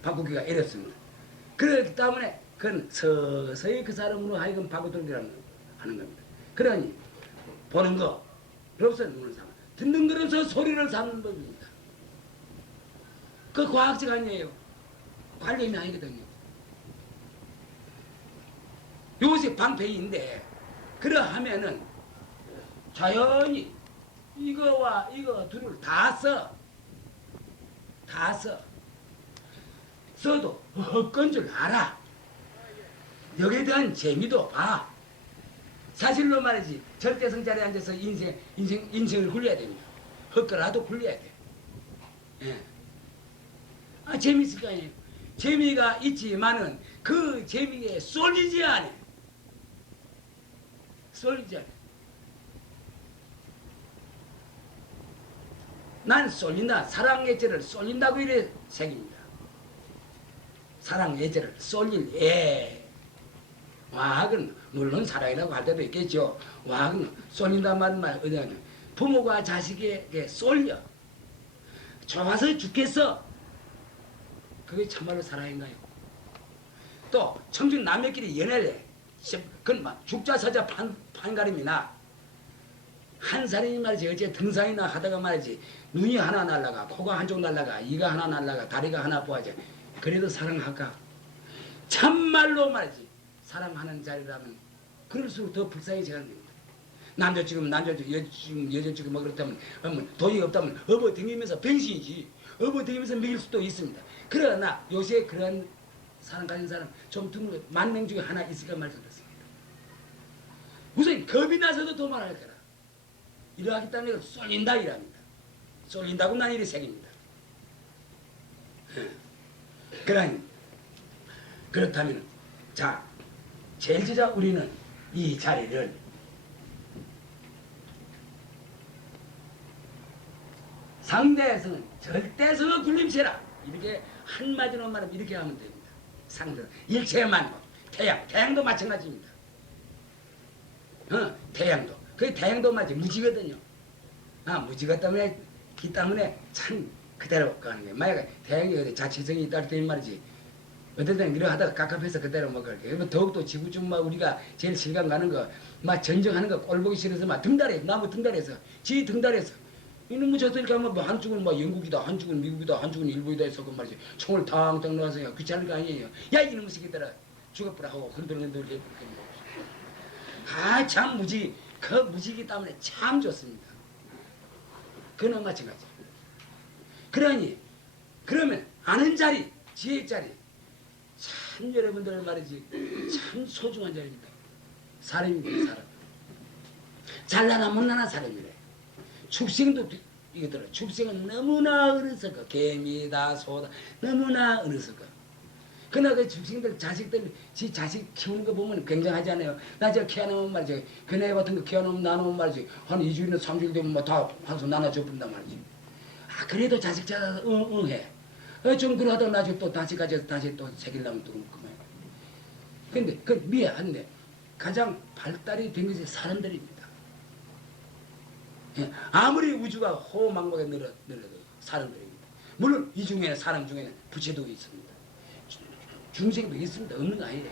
바꾸기가 어렵습니다. 그렇기 때문에 그건 서서히 그 사람으로 하여금 바꾸도록 하는 겁니다. 그러니 보는 거로서 눈을 삼아 듣는 거로서 소리를 삼는 법입니다. 그 과학적 아니에요. 관념이 아니거든요. 이것이 방패인데 그러하면은 자연히 이거와 이거 둘을 다 써도 헛건 줄 알아. 여기에 대한 재미도 봐. 사실로 말이지 절대성 자리에 앉아서 인생을 굴려야 됩니다. 헛거라도 굴려야 돼. 예. 재미있을 거 아니에요. 재미가 있지만은 그 재미에 쏠리지 않아. 쏠리지 않아. 난 쏠린다. 사랑 애절을 쏠린다고 이래 색입니다. 사랑 애절을 쏠릴 와학은 물론 사랑이라고 할 때도 있겠죠. 와학은 쏠린단 말은 어디냐면 부모가 자식에게 쏠려. 좋아서 죽겠어. 그게 참말로 사랑인가요? 또 청중 남녀끼리 연애를 해. 그건 막 죽자 서자 판가름이나 한 사람이 말이지 어째 등산이나 하다가 말이지 눈이 하나 날라가 코가 한쪽 날라가 이가 하나 날라가 다리가 하나 부하지 그래도 사랑할까? 참말로 말이지 사랑하는 자리라면 그럴수록 더 불쌍해져야 됩니다. 남자 지금 여자 지금 뭐 그렇다면 돈이 없다면 업어댕기면서 병신이지. 업어댕기면서 먹일 수도 있습니다. 그러나 요새 그런 사람 가진 사람 좀 드문 10,000명 중에 하나 있을까 말씀드렸습니다. 우선 겁이 나서도 도망할 거라. 이러하기 때문에 쏠린다 이랍니다. 쏠린다고 난 이리 새깁니다. 그러니 그렇다면 자 제일 먼저 우리는 이 자리를 상대에서는 절대서 굴림체라 이렇게 한마디로 말하면 이렇게 하면 됩니다. 상대 일체만고 태양도 마찬가지입니다. 태양도 그 태양도 마치 무지거든요. 무지가 때문에 기 때문에 참 그대로 가는 거예요. 만약에 태양이 자체성이 있다 는 말이지. 어떨 때는 이러 하다가 깝깝해서 그대로 뭐 그렇게. 더욱더 지구 중 우리가 제일 실감 가는 거, 전쟁하는 거 꼴 보기 싫어서 등달에 나무 등달에서 지 등달에서 이놈의 저들 가면 한쪽은 영국이다, 한쪽은 미국이다, 한쪽은 일본이다 해서 그 말이지. 총을 탕탕 놔서 귀찮은 거 아니에요. 야 이놈의 새끼들아 죽어버라 하고 흔들흔들 해버리고. 참 무지 그 무지기 때문에 참 좋습니다. 그는 마찬가지. 그러니 그러면 아는 자리, 지혜의 자리 참 여러분들 말이지 참 소중한 자리입니다. 사람입니다. 사람. 잘나나 못나나 사람이래. 축생도 이거더라. 축생은 너무나 어리석어. 개미다 소다 너무나 어리석어. 그러나 그 축생들 자식들 지 자식 키우는 거 보면 굉장하지 않아요. 나 저 키워놓으면 말이지 그네 같은 거 키워놓으면 나누면 말이지 한 2주일이나 3주일 되면 다 한수 나눠줘 본단 말이지. 그래도 자식 찾아서 해. 좀 그러다 나중에 또 다시 가져서 다시 또 새기려면 또 그만. 근데 그 미안한데 가장 발달이 된 것이 사람들입니다. 예, 아무리 우주가 호망막에 늘어도 사람들입니다. 물론 이 중에는 사람 중에는 부채도 있습니다. 중생도 있습니다. 없는 거 아니에요.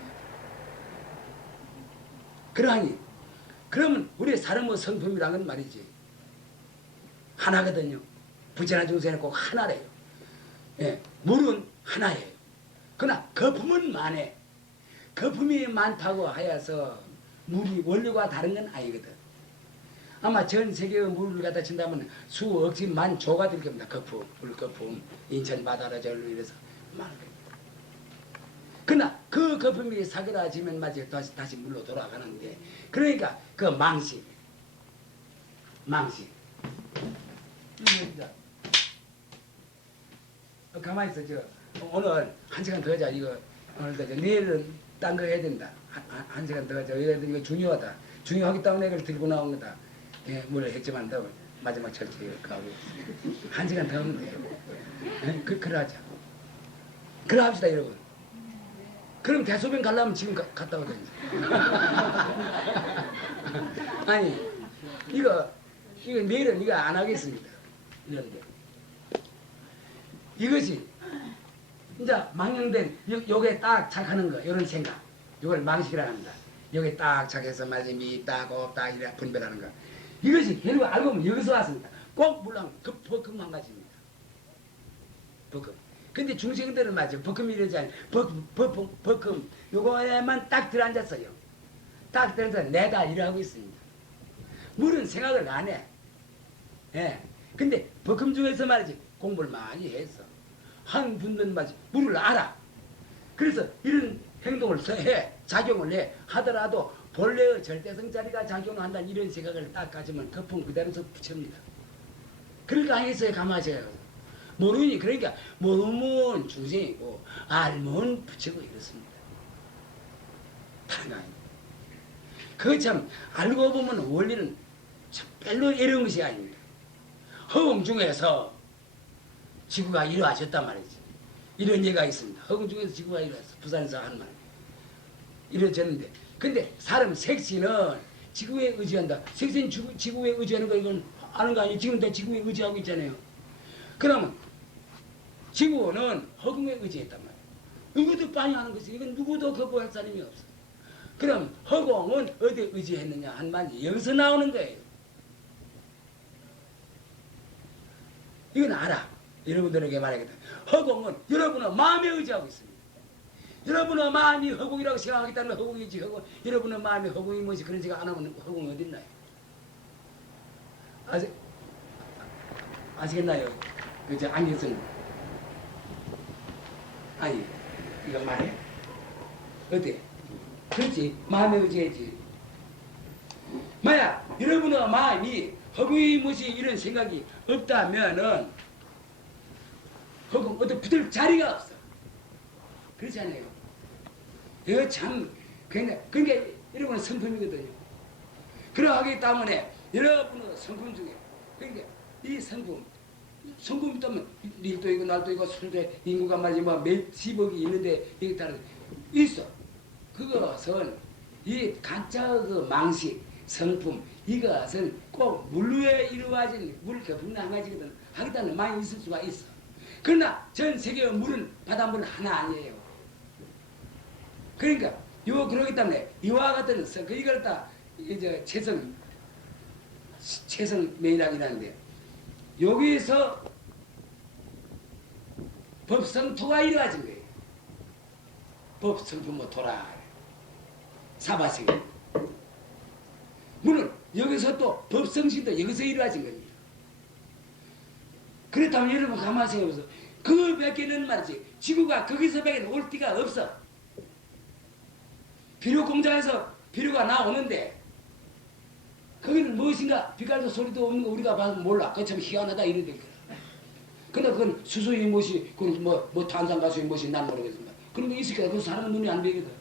그러하니 그러면 우리 사람의 성품이란 건 말이지 하나거든요. 부채나 중생은 꼭 하나래요. 예, 물은 하나예요. 그러나 거품은 많아. 거품이 많다고 하여서 물이 원료가 다른 건 아니거든. 아마 전 세계의 물을 갖다 친다면 수억지 만조가 될 겁니다. 거품, 물거품, 인천 바다라 절로 이래서 많은 겁니다. 그러나 그 거품이 사그라지면 맞아요. 다시 물로 돌아가는데 그러니까 그 망식. 가만히 있어. 오늘 한 시간 더 하자. 이거 오늘 더 내일은 딴 거 해야 된다. 한 시간 더 하자. 이거 중요하다. 중요하기 때문에 이걸 들고 나온 거다. 예, 물론 했지만 더 마지막 철저히 가고 한 시간 더 하면 돼요. 예? 그래 하자. 그래 합시다 여러분. 그럼 대소변 가려면 지금 갔다 오든지. 아니 이거 내일은 이거 안 하겠습니다. 이런데 이것이 이제 망령된 요게 딱 착하는 거 이런 생각 요걸 망식이라 합니다. 요게 딱 착해서 말이지 미딱 없다 이래 분별하는 거 이것이 결국 알고 보면 여기서 왔습니다. 꼭 물론 그 버금 한 가지입니다. 버금. 근데 중생들은 맞아요. 버금 이러지 않아요. 버금 요거에만 딱 들어앉았어요. 딱 들어앉아서 내다 일하고 있습니다. 물은 생각을 안 해. 예. 근데 버금 중에서 말이지 공부를 많이 했어. 한 분들은 말이지 물을 알아. 그래서 이런 행동을 해. 작용을 해. 하더라도 본래의 절대성 자리가 작용한다는 이런 생각을 딱 가지면 거품 그대로서 붙입니다. 그러니까 아니겠어요. 가마셔요. 모르니 그러니까 모르면 중생이고 알면 붙이고 이렇습니다. 다른 아닙니다. 그거 참 알고 보면 원리는 별로 이런 것이 아닙니다. 허공 중에서 지구가 이루어졌단 말이지. 이런 예가 있습니다. 허공 중에서 지구가 이루어졌어. 부산에서 한 말. 이루어졌는데 근데 사람 색신은 지구에 의지한다. 색신 지구에 의지하는 거 이건 아는 거 아니에요. 지금 다 지구에 의지하고 있잖아요. 그러면 지구는 허공에 의지했단 말이에요. 누구도 반영하는 것이 이건 누구도 거부할 사람이 없어. 그럼 허공은 어디에 의지했느냐 한 말이 여기서 나오는 거예요. 이건 알아. 여러분들에게 말하겠다. 허공은 여러분의 마음에 의지하고 있습니다. 여러분의 마음이 허공이라고 생각하기 때문에 허공이지. 여러분의 마음이 허공이 뭐지 그런 생각 안 하면 허공이 어디 있나요? 아시겠나요? 그저 안경성 아니 이거 말해? 어때? 그렇지 마음에 의지했지. 만약 여러분의 마음이 허공의 무엇이 이런 생각이 없다면은 허공 어떤 붙을 자리가 없어. 그렇잖아요. 이거 참 굉장히 그러니까 여러분은 성품이거든요. 그러하기 때문에 여러분의 성품 중에 그러니까 이 성품 때문에 니도 있고 날도 있고 술도 인구가 말이지 뭐 몇십억이 있는데 이게 따라 있어. 그것은 이 가짜의 그 망식 성품 이것은 꼭 물로에 이루어진 물 거품이 한 가지거든. 하기 때문에 많이 있을 수가 있어. 그러나 전 세계의 물은 바닷물은 하나 아니에요. 그러니까 그러기 때문에 이와 같은 이걸 다 이제 채성 매일학이라는데 여기서 법성토가 이루어진 거예요. 법성토 뭐 토라 사바세계. 물론 여기서 또 법성신도 여기서 이루어진 겁니다. 그렇다면 여러분 가만히 생각해보세요. 그거밖에는 말이지 지구가 거기서 밖에 올 데가 없어. 비료 공장에서 비료가 나오는데 거기는 무엇인가 빛깔도 소리도 없는 거 우리가 봐도 몰라. 그거 참 희한하다 이러더니. 근데 그건 수소의 무엇이 그건 뭐 탄산가스의 무엇이 난 모르겠습니다. 그런 거 있을 거야. 그 사람은 눈이 안 보이거든.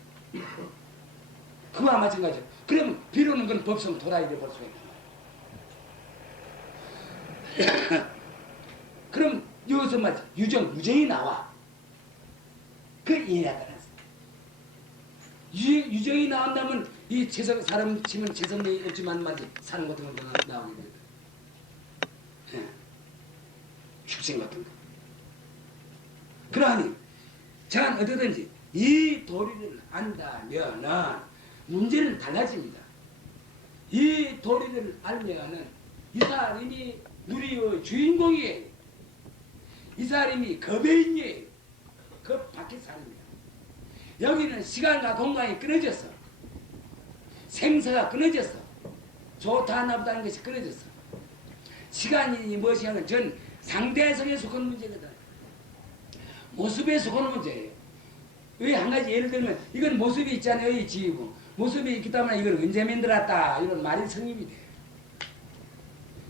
그거와 마찬가지야. 그러면 비료는 그건 법성 도라이를 볼 수가 있다. 그럼 여기서 말이야 유정이 나와. 그 이해하더라. 유정이 나온다면 이 사람 치면 재성이 없지만 말이지 사람 같은 거 나오게 됩니다. 예. 축생 같은 거. 그러하니 자 어떠든지 이 도리를 안다면은 문제는 달라집니다. 이 도리를 알면은 이 사람이 우리의 주인공이에요. 이 사람이 거배인이에요. 그 밖에 사람입니다. 여기는 시간과 공간이 끊어졌어. 생사가 끊어졌어. 좋다 나쁘다는 것이 끊어졌어. 시간이 무엇이 하면 전 상대성에 속한 문제거든. 모습에 속한 문제예요. 왜 한 가지 예를 들면 이건 모습이 있잖아요. 이 지휘부. 모습이 있기 때문에 이걸 언제 만들었다 이런 말이 성립이 돼요.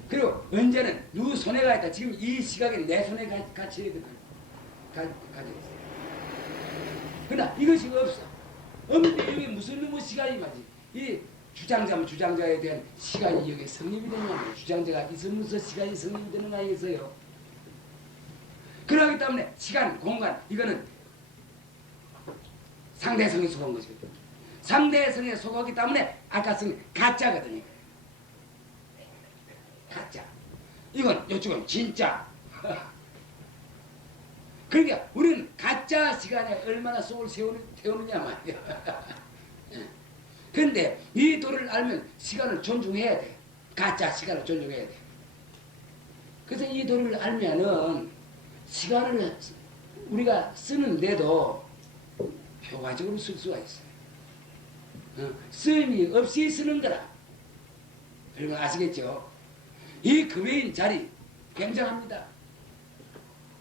그리고 언제는 누구 손에가 있다. 지금 이 시각에 내 손에 같이 가지고 있어. 그러나 이것이 없어. 없는데 여기 무슨 놈의 시간이 맞지? 이 주장자면 주장자에 대한 시간이 여기 성립이 되느냐? 주장자가 있으면서 시간이 성립이 되는가 해서요. 그러기 때문에 시간, 공간 이거는 상대성에 속한 것이거든. 상대성에 속하기 때문에 아까 쓴 가짜거든요. 가짜. 이건 이쪽은 진짜. 그러니까 우리는 가짜 시간에 얼마나 속을 태우느냐 말이야. 그런데 이 도를 알면 시간을 존중해야 돼. 가짜 시간을 존중해야 돼. 그래서 이 도를 알면은 시간을 우리가 쓰는데도 효과적으로 쓸 수가 있어요. 쓰임이 없이 쓰는 거라. 여러분 아시겠죠? 이 금외인 자리 굉장합니다.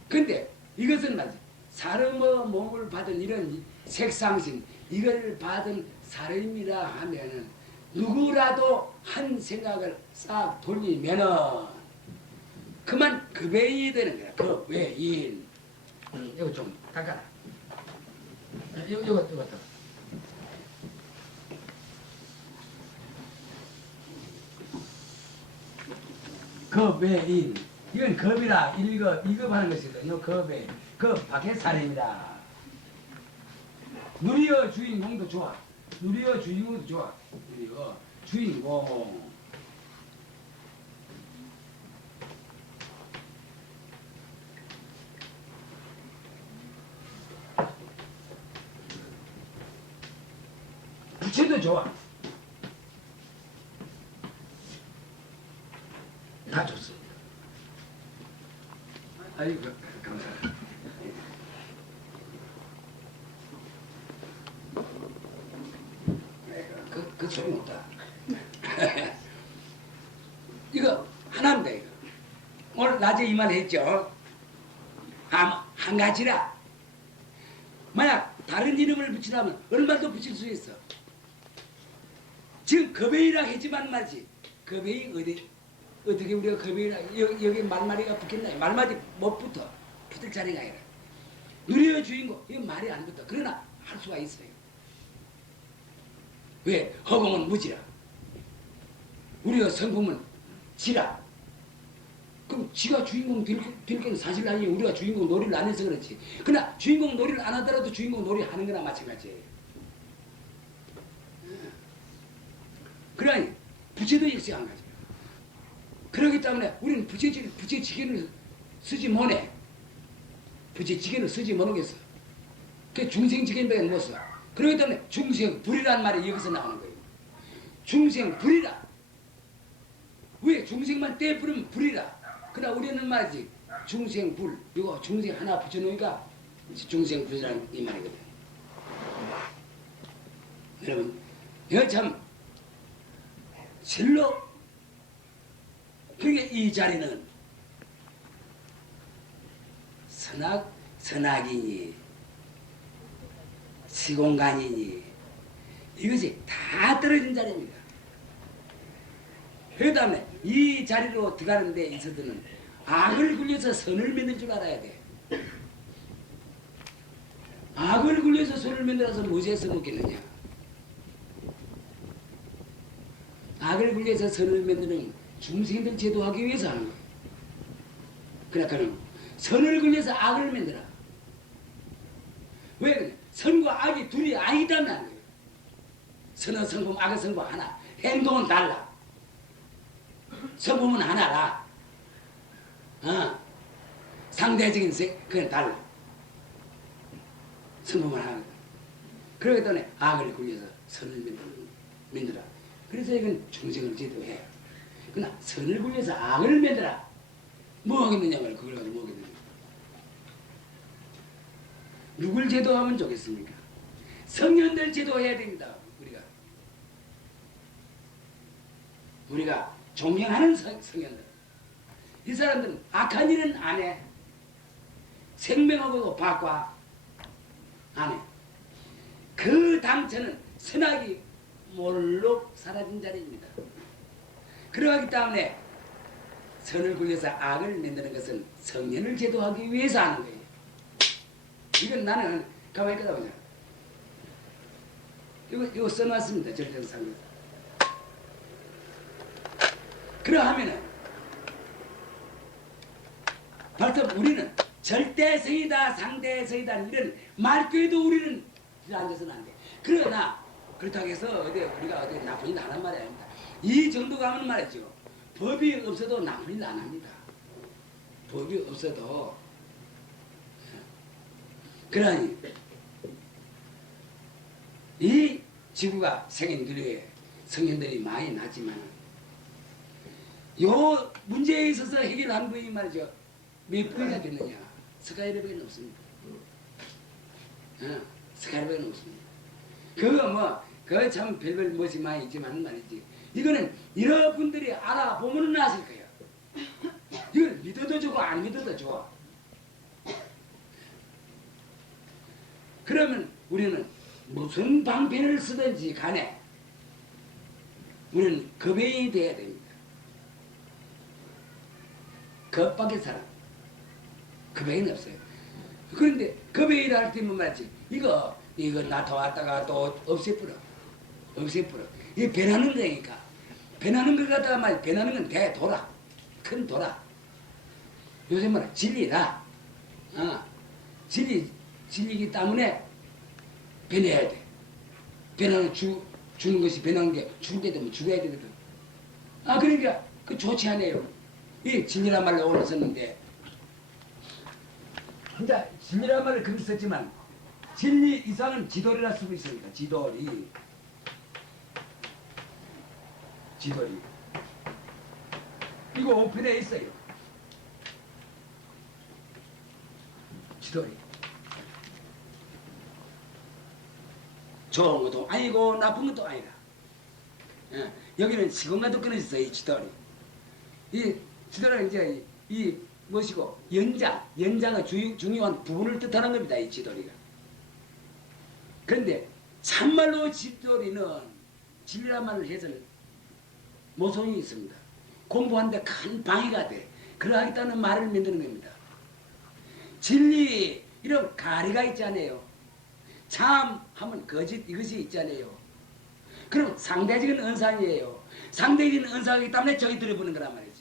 근데 이것은 말이지 사람의 몸을 받은 이런 색상신 이걸 받은 사람이라 하면은 누구라도 한 생각을 싹 돌리면은 그만 금외인이 되는 거야. 금외인. 이거 좀 닦아라. 이거 겁외인. 이건 겁이라 1급 하는 것이거든요. 겁에. 겁 밖의 사람이다. 누리어 주인공도 좋아. 누리어 주인공도 좋아. 누리어 주인공. 부채도 좋아. 다 좋습니다. 아이고 감사합니다. 그 소리 못다. 이거 하나입니다. 이거. 오늘 낮에 이 말 했죠. 한 가지라. 만약 다른 이름을 붙이라면 얼마도 붙일 수 있어. 지금 겁에이라 했지만 말이지. 겁에이 어떻게 우리가 겁이 여기 말마리가 붙겠나? 말마리 못 붙어. 붙을 자리가 아니라. 누리의 주인공, 이건 말이 안 붙어. 그러나 할 수가 있어요. 왜? 허공은 무지라. 우리가 성품은 지라. 그럼 지가 주인공 될 건 사실 아니에요. 우리가 주인공 놀이를 안 해서 그렇지. 그러나 주인공 놀이를 안 하더라도 주인공 놀이 하는 거나 마찬가지예요. 그러니 부채도 역시 한 가지예요. 그렇기 때문에 우리는 부채지게를 쓰지 못해. 부채지게를 쓰지 못하겠어. 그 중생지게밖에 못 써. 그렇기 때문에 중생불이라는 말이 여기서 나오는 거예요. 중생불이라. 왜? 중생만 떼 부르면 불이라. 그러나 우리는 말이지 중생불, 이거 중생 하나 붙여놓으니까 중생불이라는 이 말이거든. 여러분, 이거 참 실로 그러니까 이 자리는 선악이니 시공간이니 이것이 다 떨어진 자리입니다. 그 다음에 이 자리로 들어가는 데 있어서는 악을 굴려서 선을 맺는 줄 알아야 돼. 악을 굴려서 선을 만들어서 무엇에 써먹겠느냐. 악을 굴려서 선을 만드는 중생들 제도하기 위해서 하는 거예요. 그러니까 선을 굴려서 악을 만들어. 왜 그래? 선과 악이 둘이 아니다는 거예요. 선은 성품, 악은 성품 하나. 행동은 달라. 성품은 하나라. 상대적인 그건 달라. 성품은 하나. 그렇기 때문에 악을 굴려서 선을 만들어. 그래서 이건 중생을 제도해. 그러나 선을 굴려서 악을 만들어. 뭐 하겠느냐 말이야. 그걸 가지고 뭐 하겠느냐. 누굴 제도하면 좋겠습니까? 성현들 제도해야 됩니다. 우리가 존경하는 성현들. 이 사람들은 악한 일은 안 해. 생명하고도 바꿔 안 해. 그 당처는 선악이 몰록 사라진 자리입니다. 그러기 때문에 선을 굴려서 악을 만드는 것은 성현을 제도하기 위해서 하는 거예요. 이건 나는 가만히 있다 보자. 이거 써놨습니다. 절정상에서. 그러하면은 벌써 우리는 절대성이다 상대성이다 이런 말귀에도 우리는 앉아서는 안 돼. 그러나 그렇다고 해서 우리가 나쁜 일 안 한 말이 아닙니다. 이 정도 가면 말이죠. 법이 없어도 나쁜 일 안 합니다. 법이 없어도. 그러니 이 지구가 생긴 근류에 성현들이 많이 나지만 요 문제에 있어서 해결한 분이 말이죠. 몇 분이나 됐느냐. 스카이레벨은 없습니다. 스카이레벨은 없습니다. 그거 참 별별 멋이 많이 있지만 말이지. 이거는 여러분들이 알아보면 아실 거예요. 이걸 믿어도 좋고 안 믿어도 좋아. 그러면 우리는 무슨 방편을 쓰든지 간에 우리는 겁이 돼야 됩니다. 겁밖에 사람. 겁에는 없어요. 그런데 겁에이라 할 때면 말이지. 이거 나타왔다가 또 없애버려. 이게 변하는 거니까. 변하는 것 갖다가 말 변하는 건 대도라. 큰 도라. 요새 뭐라 진리라. 진리이기 때문에 변해야 돼. 변하는 주는 것이 변하는 게 죽을 때 되면 죽어야 되거든. 그러니까 그 좋지 않아요. 이 진리란 말로 오늘 썼는데 진짜 진리란 말을 그렇게 썼지만 진리 이상은 지도리라 쓰고 있습니다. 지도리. 이거 오픈에 있어요. 지도리. 좋은 것도 아니고 나쁜 것도 아니다. 여기는 시공간도 끊어졌어요. 이 지도리. 이 지도리는 이제 이 무엇이고 연장의 중요한 부분을 뜻하는 겁니다. 이 지도리가. 그런데 참말로 지도리는 진리란 말을 해서는 모성이 있습니다. 공부하는데 큰 방해가 돼. 그러하겠다는 말을 만드는 겁니다. 진리 이런 가리가 있잖아요. 참 하면 거짓 이것이 있잖아요. 그럼 상대적인 은상이에요. 상대적인 은상이기 때문에 저기 들어보는 거란 말이지.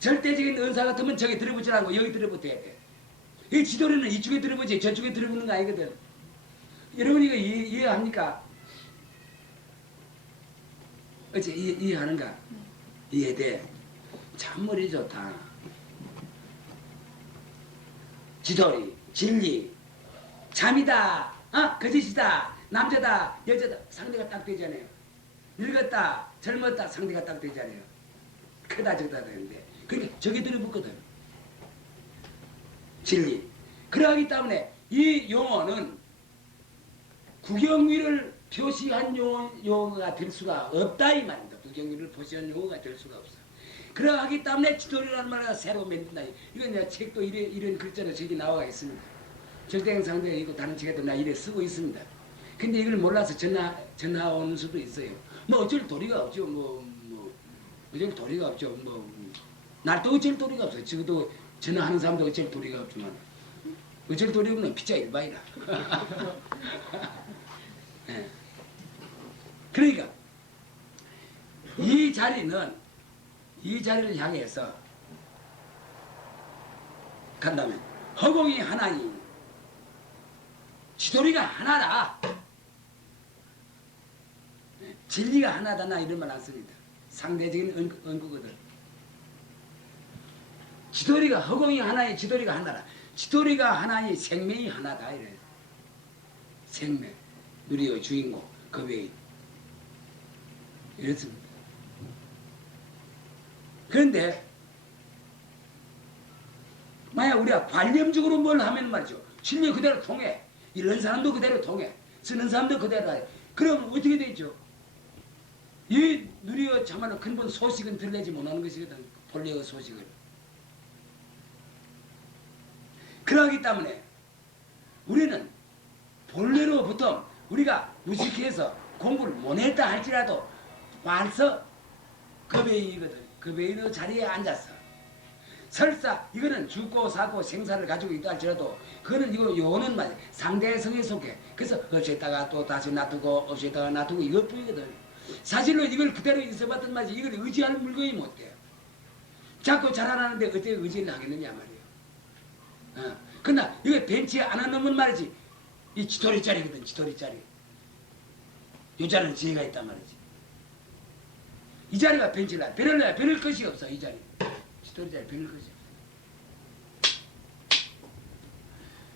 절대적인 은사 같으면 저기 들어보지 않고 여기 들어붙어야 돼. 이 지도리는 이쪽에 들어보지 저쪽에 들어보는 거 아니거든. 여러분 이거 이해합니까? 어째 이해하는가? 이해돼. 참 머리 좋다. 지도리, 진리, 참이다, 거짓이다, 남자다, 여자다 상대가 딱 되잖아요. 늙었다, 젊었다 상대가 딱 되잖아요. 크다 적다 되는데 그러니까 저기 들어붙거든. 진리. 그러하기 때문에 이 용어는 국영위를 표시한 용어가 될 수가 없다 이 말입니다. 국영위를 표시한 용어가 될 수가 없어. 그러하기 때문에 지도리라는 말을 새로 만든다. 이건 내가 책도 이런 글자로 저기 나와 있습니다. 절대행상대가 있고 다른 책에도 나 이래 쓰고 있습니다. 근데 이걸 몰라서 전화 오는 수도 있어요. 뭐 어쩔 도리가 없죠. 어쩔 도리가 없죠. 날도 어쩔 도리가 없어요. 지금도 전화하는 사람도 어쩔 도리가 없지만 어쩔 도리 없는 피자 일반이라. 네. 그러니까 이 자리를 향해서 간다면 허공이 하나니 지도리가 하나다. 진리가 하나다 나 이런 말 안 씁니다. 상대적인 언구거든. 지도리가 허공이 하나니 지도리가 하나라. 지도리가 하나니 생명이 하나다 이래. 생명 누리의 주인공 그 외인 이렇습니다. 그런데 만약 우리가 관념적으로 뭘 하면 말이죠. 진리 그대로 통해. 이런 사람도 그대로 통해. 쓰는 사람도 그대로 해. 그럼 어떻게 되죠? 이 누리의 참하는 근본 소식은 들리지 못하는 것이거든. 본래의 소식을. 그러기 때문에 우리는 본래로부터 우리가 무식해서 공부를 못했다 할지라도 벌써 급여이거든. 급여의 자리에 앉아서 설사 이거는 죽고 사고 생사를 가지고 있다 할지라도 그거는 요거는 말이야 상대성에 속해. 그래서 없애다가 또 다시 놔두고 없애다가 놔두고 이것뿐이거든. 사실로 이걸 그대로 있어봤던 말이지 이걸 의지할 물건이 못 돼요. 자꾸 자라나는데 어떻게 의지를 하겠느냐 말이에요. 그러나 이거 벤치에 안 하놓으면 말이지 이 지도리짜리거든. 지도리짜리. 이 자리는 지혜가 있단 말이지. 이 자리가 벤치라. 별을 것이 없어 이 자리. 지도리 자리 별을 것이 없어.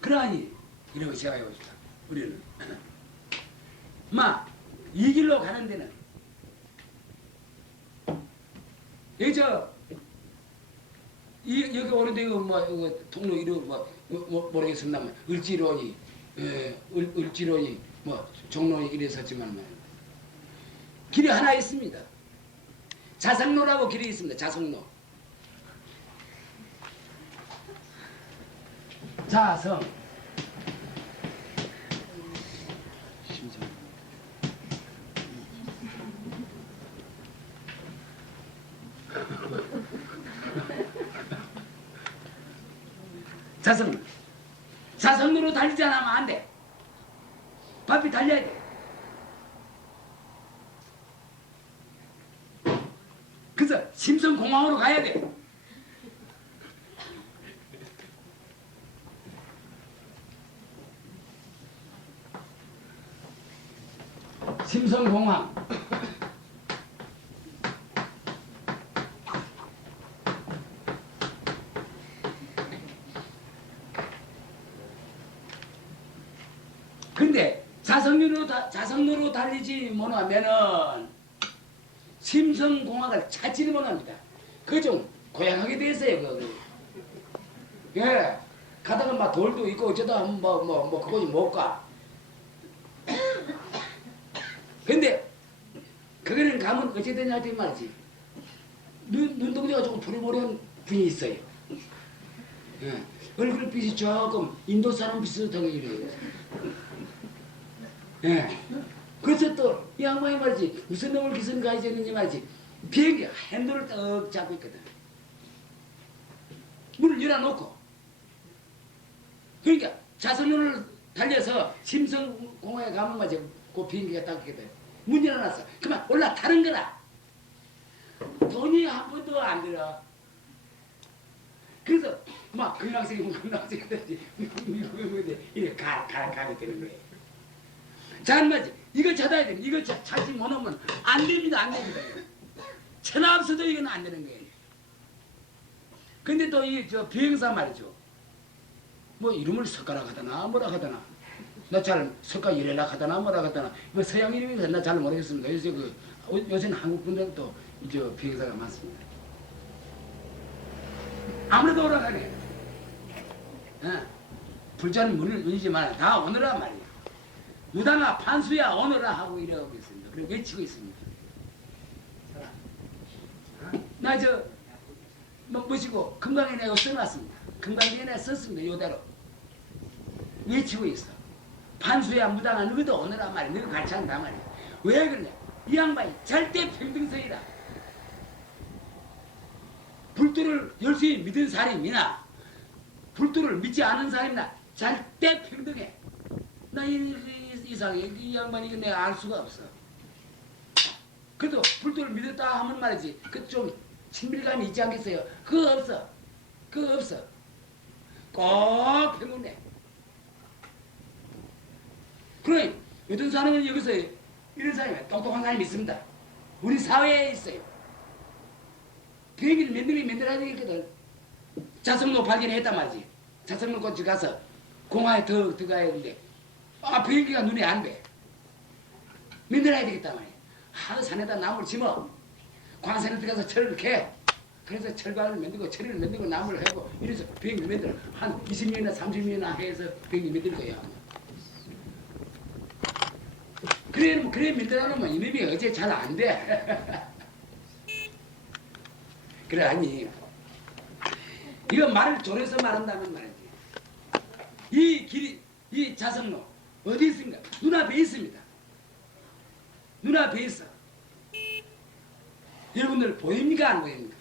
그러하니 이렇게 생각해 봅시다. 우리는 이 길로 가는 데는 여기 오는데 이거 통로 이름 모르겠습니다만 을지론이 을지론이 종론이 이랬었지만 말이야. 길이 하나 있습니다. 자성로라고 길이 있습니다. 자성로. 자성. 자성로로 달리지 않으면 안 돼. 바삐 달려야 돼. 그래서 심성공항으로 가야 돼. 심성공항. 근데 자성로로 달리지 못하면은 심성공학을 찾지를 못합니다. 그 좀 고양하게 됐어요. 예, 가다가 막 돌도 있고 어쩌다 그곳이 못 가. 근데 그거는 가면 어찌되냐 할 말이지. 눈동자가 조금 부리부리한 분이 있어요. 예, 얼굴 빛이 조금 인도 사람 비슷하게 이래요. 예. 그래서 또 이 양반이 말이지 무슨 놈을 기승 가해졌는지 말이지 비행기 핸들을 떡 잡고 있거든. 문을 열어놓고. 그러니까 자선문을 달려서 심성공항에 가면 맞아. 그 비행기가 딱 있거든. 문 열어놨어. 그만 올라타는 거라. 돈이 한 번도 안 들어. 그래서 막 금강석이든지 이렇게 가게 되는 거예요. 자, 맞지? 이거 찾아야 돼. 이거 찾지 못하면 안 됩니다. 안 됩니다. 천하 없어도 이건 안 되는 거예요. 근데 또 이 저 비행사 말이죠. 뭐 이름을 석가락 하다나 뭐라 하다나. 나 잘 석가 이래락 하다나 뭐라 하다나. 뭐 서양 이름이 나 잘 모르겠습니다. 요새는 한국 분들도 이제 비행사가 많습니다. 아무래도 오락하네. 불자는 문을 열지만 다 오너라 말이야. 무당아 판수야 오너라 하고 이러고 있습니다. 그리고 외치고 있습니다. 나 뭐시고 금강에 내가 써놨습니다. 금강에 내가 썼습니다. 요대로 외치고 있어. 판수야 무당아 너도 오너라 말이야. 너도 같이 한다 말이야. 왜 그러냐? 이 양반이 절대 평등성이다. 불도를 열심히 믿은 사람이나 불도를 믿지 않은 사람이나 절대 평등해. 나 이상해. 이 양반이 이거 내가 알 수가 없어. 그래도 불도를 믿었다 하면 말이지. 그 좀 친밀감이 있지 않겠어요? 그거 없어. 그거 없어. 꼭 평등해. 그래, 어떤 사람은 여기서 이런 사람이 똑똑한 사람이 있습니다. 우리 사회에 있어요. 비행기를 만들어야 되겠거든. 자성로 발견했단 말이지. 자성로 꽃이 가서 공항에 더 들어가야 되는데 비행기가 눈에 안 돼. 만들어야 되겠단 말이야. 하루 산에다 나무를 심어. 광산에 들어가서 철을 캐. 그래서 철관을 만들고 철을 만들고 나무를 하고 이래서 비행기 만들어. 한 20년이나 30년이나 해서 비행기 만들 거야. 그래 만들어놓으면 이놈이 어째 잘 안 돼. 그래 아니 이거 말을 졸여서 말한다면 말이지. 이 길이 이 자성로 어디 있습니까? 눈앞에 있습니다. 눈앞에 있어. 여러분들 보입니까 안 보입니까?